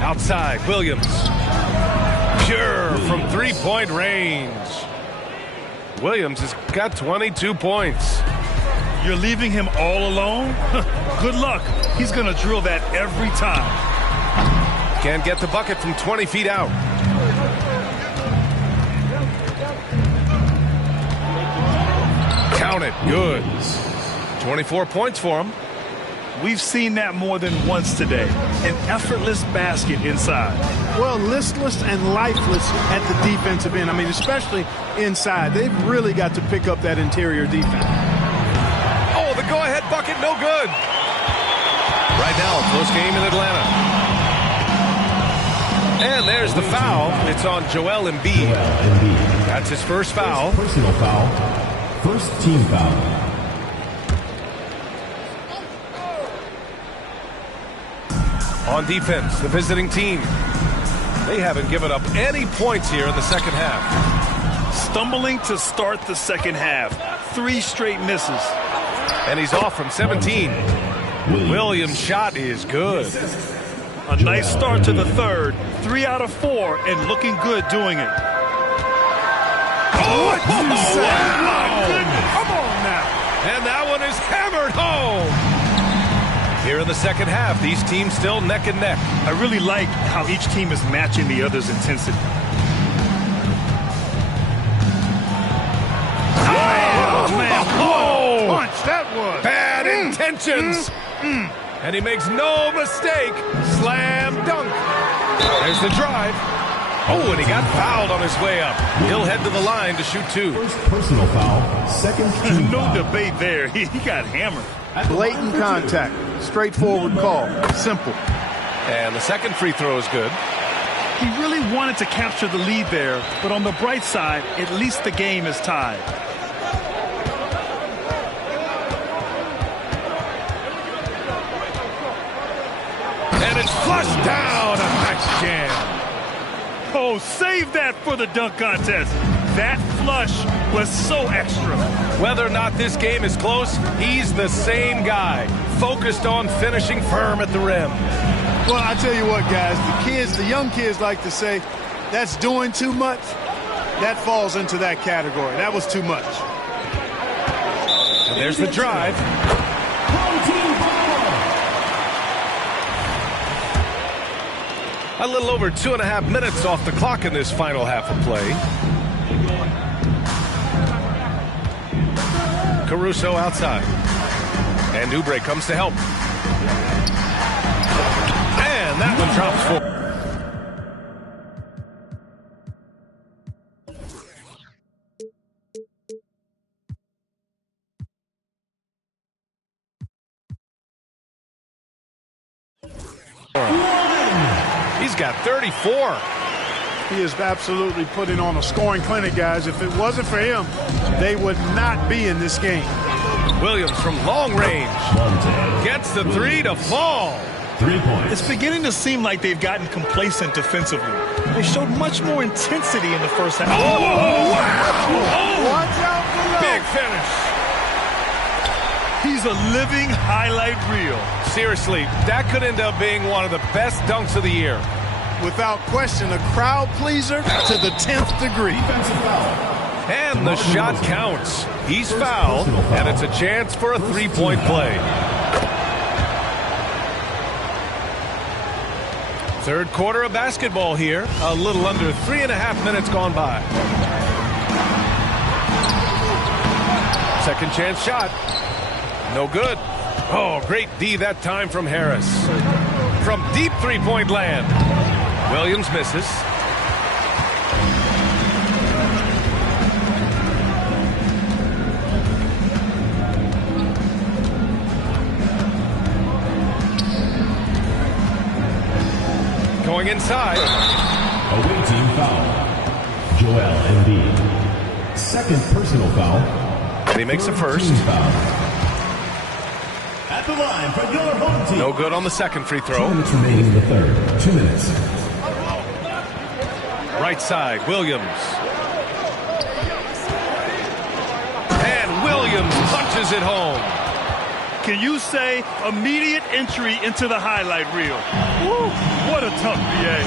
Outside, Williams. Pure from three-point range. Williams has got 22 points. You're leaving him all alone? Good luck. He's going to drill that every time. Can't get the bucket from 20 feet out. Count it. Good. 24 points for him. We've seen that more than once today. An effortless basket inside. Well, listless and lifeless at the defensive end. I mean, especially inside. They've really got to pick up that interior defense. Oh, the go-ahead bucket, no good. Right now, a close game in Atlanta. And there's the foul. It's on Joel Embiid. That's his first foul. Personal foul. First team foul. On defense, the visiting team. They haven't given up any points here in the second half. Stumbling to start the second half. 3 straight misses. And he's off from 17. Williams' shot is good. A nice start to the third. 3 out of 4 and looking good doing it. Oh, My goodness. Come on now. And that one is hammered home. Here in the second half, these teams still neck and neck. I really like how each team is matching the other's intensity. Oh, man. Oh, Punch that was. bad intentions. And he makes no mistake. Slam dunk. There's the drive. Oh, and he got fouled on his way up. He'll head to the line to shoot 2. First personal foul, second team No foul. debate there. He got hammered. Blatant contact. Straightforward call. Simple. And the second free throw is good. He really wanted to capture the lead there, but on the bright side, at least the game is tied. And it's flushed down. A nice jam. Oh, save that for the dunk contest. That flush was so extra. Whether or not this game is close, he's the same guy, focused on finishing firm at the rim. Well, I tell you what, guys, the young kids like to say, that's doing too much. That falls into that category. That was too much. And there's the drive. A little over 2.5 minutes off the clock in this final half of play. Caruso outside. And Oubre comes to help. And that one drops for. He's got 34. He is absolutely putting on a scoring clinic, guys. If it wasn't for him, they would not be in this game. Williams from long range gets the 3 to fall. 3 points. It's beginning to seem like they've gotten complacent defensively. They showed much more intensity in the first half. Oh, wow! Watch out below. Big finish. He's a living highlight reel. Seriously, that could end up being one of the best dunks of the year. Without question, a crowd pleaser to the 10th degree. And the shot counts. He's fouled, and it's a chance for a three-point play. Third quarter of basketball here. A little under 3.5 minutes gone by. Second chance shot. No good. Oh, great D that time from Harris. From deep three-point land. Williams misses. Going inside. Away team foul. Joel Embiid. Second personal foul. And he makes the first. Team foul. At the line for your home team. No good on the second free throw. 2 minutes remaining in the third. 2 minutes. Right side, Williams. And Williams punches it home. Can you say immediate entry into the highlight reel? Woo, what a tough BA.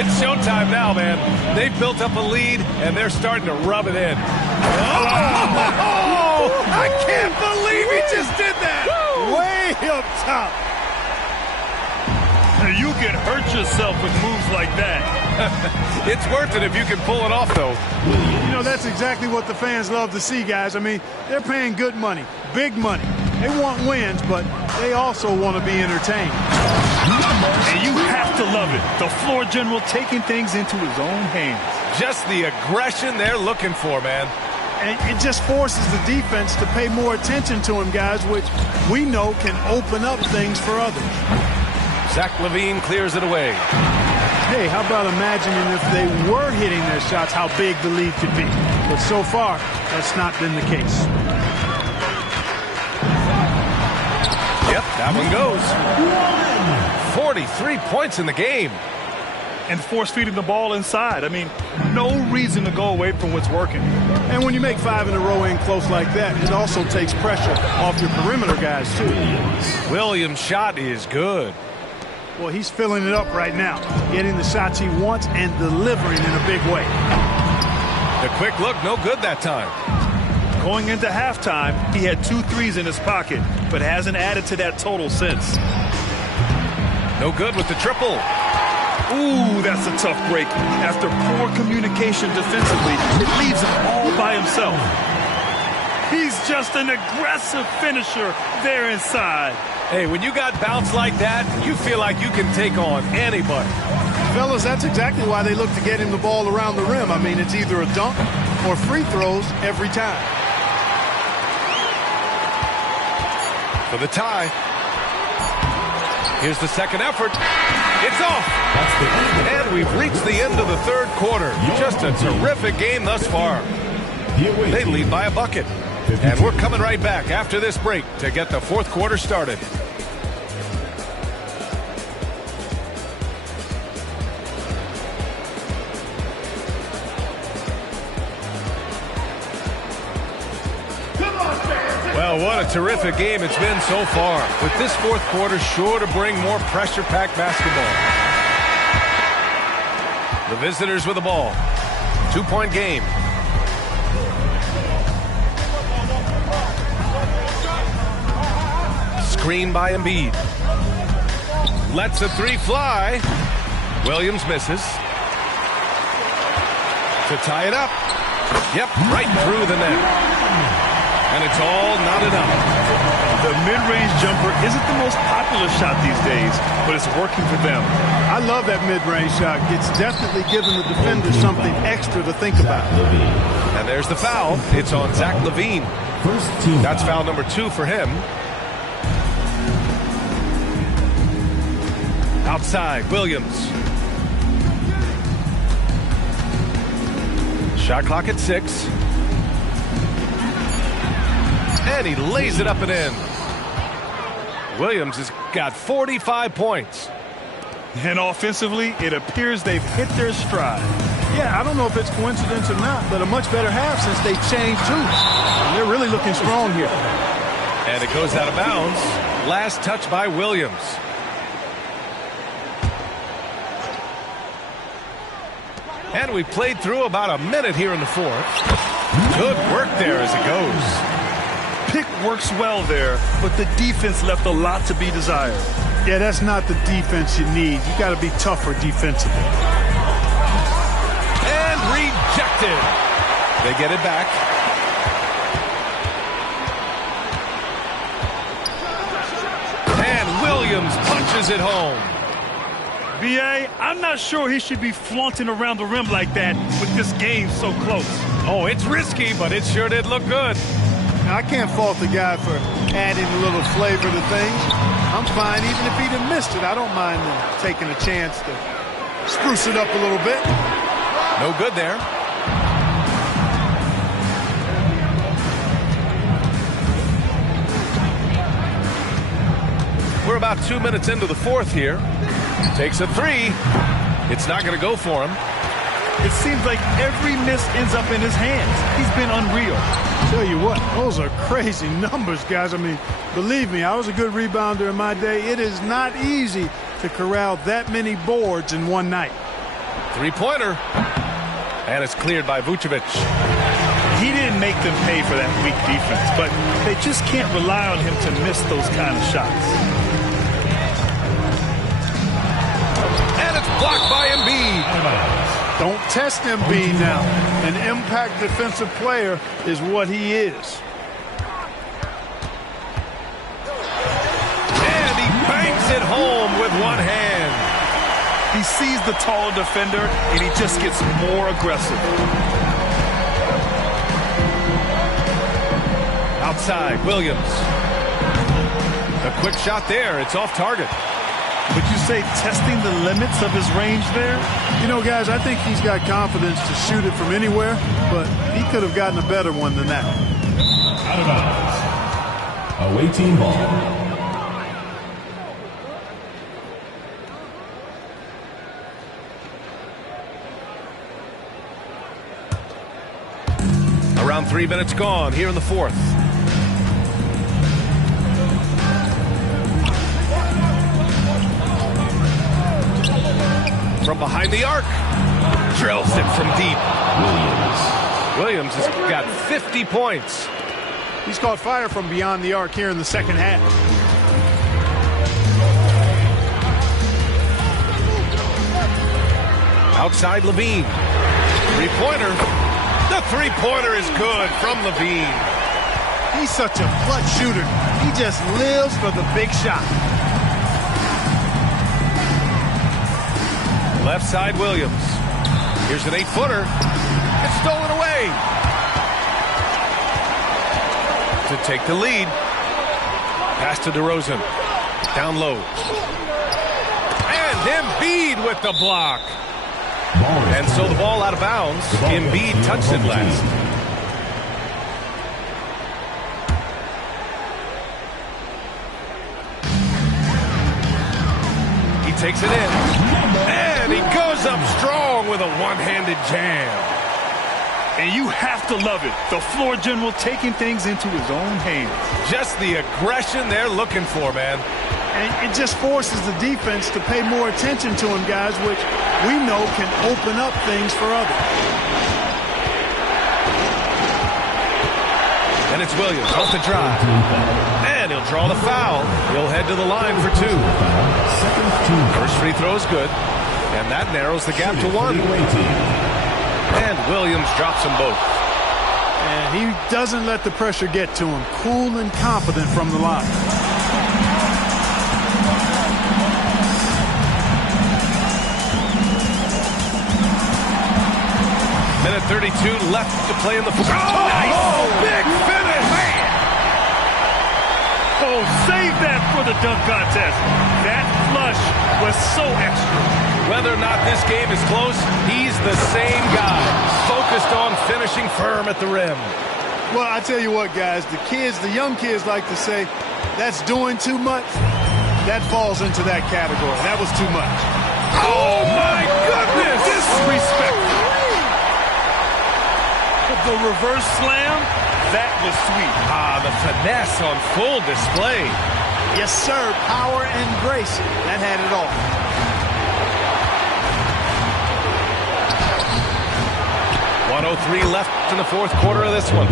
It's showtime now, man. They've built up a lead, and they're starting to rub it in. Oh, I can't believe he just did that. Way up top. You can hurt yourself with moves like that. It's worth it if you can pull it off, though. You know, that's exactly what the fans love to see, guys. I mean, they're paying good money, big money. They want wins, but they also want to be entertained. And you have to love it. The floor general taking things into his own hands. Just the aggression they're looking for, man. And it just forces the defense to pay more attention to him, guys, which we know can open up things for others. Zach LaVine clears it away. Hey, how about imagining if they were hitting their shots, how big the lead could be. But so far, that's not been the case. Yep, that one goes. 43 points in the game. And force-feeding the ball inside. I mean, no reason to go away from what's working. And when you make 5 in a row in close like that, it also takes pressure off your perimeter guys, too. Williams' shot is good. Well, he's filling it up right now, getting the shots he wants and delivering in a big way. The quick look, no good that time. Going into halftime, he had 2 threes in his pocket, but hasn't added to that total since. No good with the triple. Ooh, that's a tough break. After poor communication defensively, it leaves him all by himself. He's just an aggressive finisher there inside. Hey, when you got bounce like that, you feel like you can take on anybody. Fellas, that's exactly why they look to get him the ball around the rim. I mean, it's either a dunk or free throws every time. For the tie. Here's the second effort. It's off. And we've reached the end of the third quarter. Just a terrific game thus far. They lead by a bucket. And we're coming right back after this break to get the fourth quarter started. Well, what a terrific game it's been so far. With this fourth quarter sure to bring more pressure-packed basketball. The visitors with the ball. 2-point game. Screen by Embiid. Lets a three fly. Williams misses. To tie it up. Yep, right through the net. And it's all knotted up. The mid-range jumper isn't the most popular shot these days, but it's working for them. I love that mid-range shot. It's definitely giving the defender something extra to think about. And there's the foul. It's on Zach LaVine. That's foul number 2 for him. Outside, Williams. Shot clock at 6. And he lays it up and in. Williams has got 45 points. And offensively, it appears they've hit their stride. Yeah, I don't know if it's coincidence or not, but a much better half since they changed tools. And they're really looking strong here. And it goes out of bounds. Last touch by Williams. And we played through about a minute here in the fourth. Good work there as it goes. Pick works well there, but the defense left a lot to be desired. Yeah, that's not the defense you need. You got to be tougher defensively. And rejected. They get it back. And Williams punches it home. B.A., I'm not sure he should be flaunting around the rim like that with this game so close. Oh, it's risky, but it sure did look good. Now, I can't fault the guy for adding a little flavor to things. I'm fine even if he'd have missed it. I don't mind taking a chance to spruce it up a little bit. No good there. We're about 2 minutes into the fourth here. Takes a three. It's not going to go for him. It seems like every miss ends up in his hands. He's been unreal. Tell you what, those are crazy numbers, guys. I mean, believe me, I was a good rebounder in my day. It is not easy to corral that many boards in one night. Three-pointer. And it's cleared by Vucevic. He didn't make them pay for that weak defense, but they just can't rely on him to miss those kind of shots. And it's blocked by Embiid. Don't test Embiid now. An impact defensive player is what he is. And he bangs it home with one hand. He sees the tall defender, and he just gets more aggressive. Outside, Williams. A quick shot there. It's off target. Would you say testing the limits of his range there? You know, guys, I think he's got confidence to shoot it from anywhere, but he could have gotten a better one than that. Out of bounds. Away team ball. Around 3 minutes gone here in the fourth. From behind the arc. Drills it from deep. Williams has got 50 points. He's caught fire from beyond the arc here in the second half. Outside LaVine. Three-pointer. The three-pointer is good from LaVine. He's such a clutch shooter. He just lives for the big shot. Left side, Williams. Here's an 8-footer. It's stolen away. To take the lead. Pass to DeRozan. Down low. And Embiid with the block. And so the ball out of bounds. Embiid touched it last. He takes it in. And he goes up strong with a one-handed jam. And you have to love it. The floor general taking things into his own hands. Just the aggression they're looking for, man. And it just forces the defense to pay more attention to him, guys, which we know can open up things for others. And it's Williams off the drive. And he'll draw the foul. He'll head to the line for 2. First free throw is good. And that narrows the gap to 1. And Williams drops them both. And he doesn't let the pressure get to him. Cool and confident from the line. Minute 32 left to play in the fourth. Oh, nice! Oh, big finish! Man. Oh, save that for the dunk contest. That flush was so extra. Whether or not this game is close, he's the same guy, focused on finishing firm at the rim. Well, I tell you what, guys, the young kids like to say, that's doing too much. That falls into that category. That was too much. Oh, my goodness! Disrespectful. The reverse slam, that was sweet. Ah, the finesse on full display. Yes, sir. Power and grace. That had it all. .103 left in the fourth quarter of this one.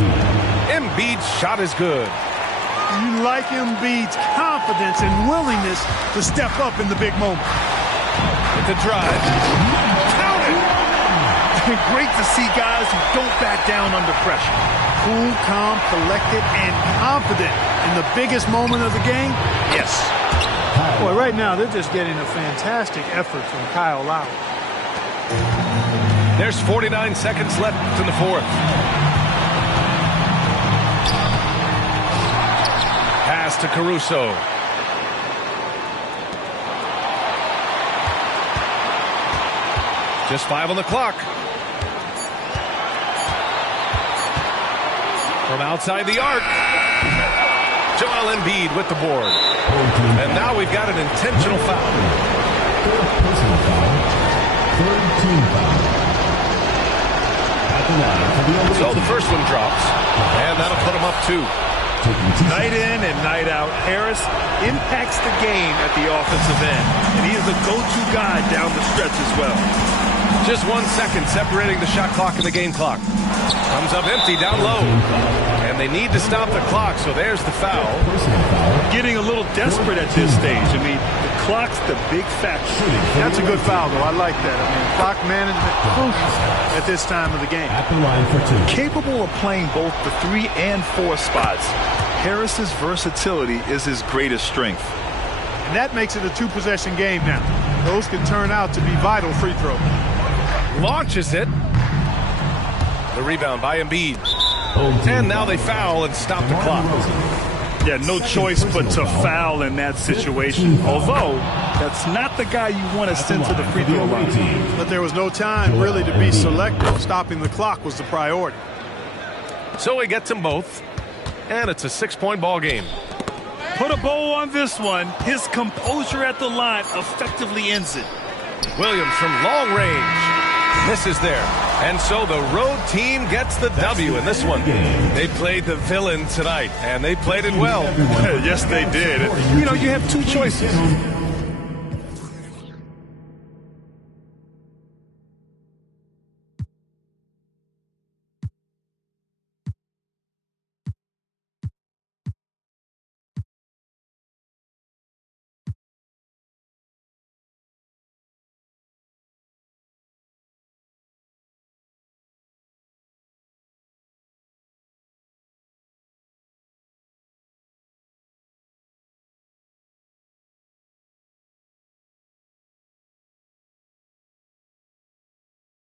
Embiid's shot is good. You like Embiid's confidence and willingness to step up in the big moment. With the drive. Count it! Great to see guys who don't back down under pressure. Cool, calm, collected, and confident in the biggest moment of the game. Yes. Boy, right now they're just getting a fantastic effort from Kyle Lowry. There's 49 seconds left in the fourth. Pass to Caruso. Just 5 on the clock. From outside the arc. Joel Embiid with the board. And now we've got an intentional foul. Third team foul. At the line. So the first one drops. And that'll put him up 2. Night in and night out, Harris impacts the game at the offensive end. And he is a go-to guy down the stretch as well. Just 1 second separating the shot clock and the game clock. Comes up empty down low. And they need to stop the clock, so there's the foul. Getting a little desperate at this stage. I mean, the clock's the big factor. That's a good foul, though. I like that. I mean, clock management crucial at this time of the game. At the line for 2. Capable of playing both the 3 and 4 spots, Harris's versatility is his greatest strength. And that makes it a 2-possession game now. Those can turn out to be vital free throws. Launches it. The rebound by Embiid. And now they foul and stop the clock. Yeah, no choice but to foul in that situation. Although, that's not the guy you want to send to the free throw line. But there was no time really to be selective. Stopping the clock was the priority. So he gets them both. And it's a 6-point ball game. Put a bow on this one. His composure at the line effectively ends it. Williams from long range. Misses there. And so the road team gets the W in this one. They played the villain tonight, and they played it well. Yes, they did. You know, you have 2 choices.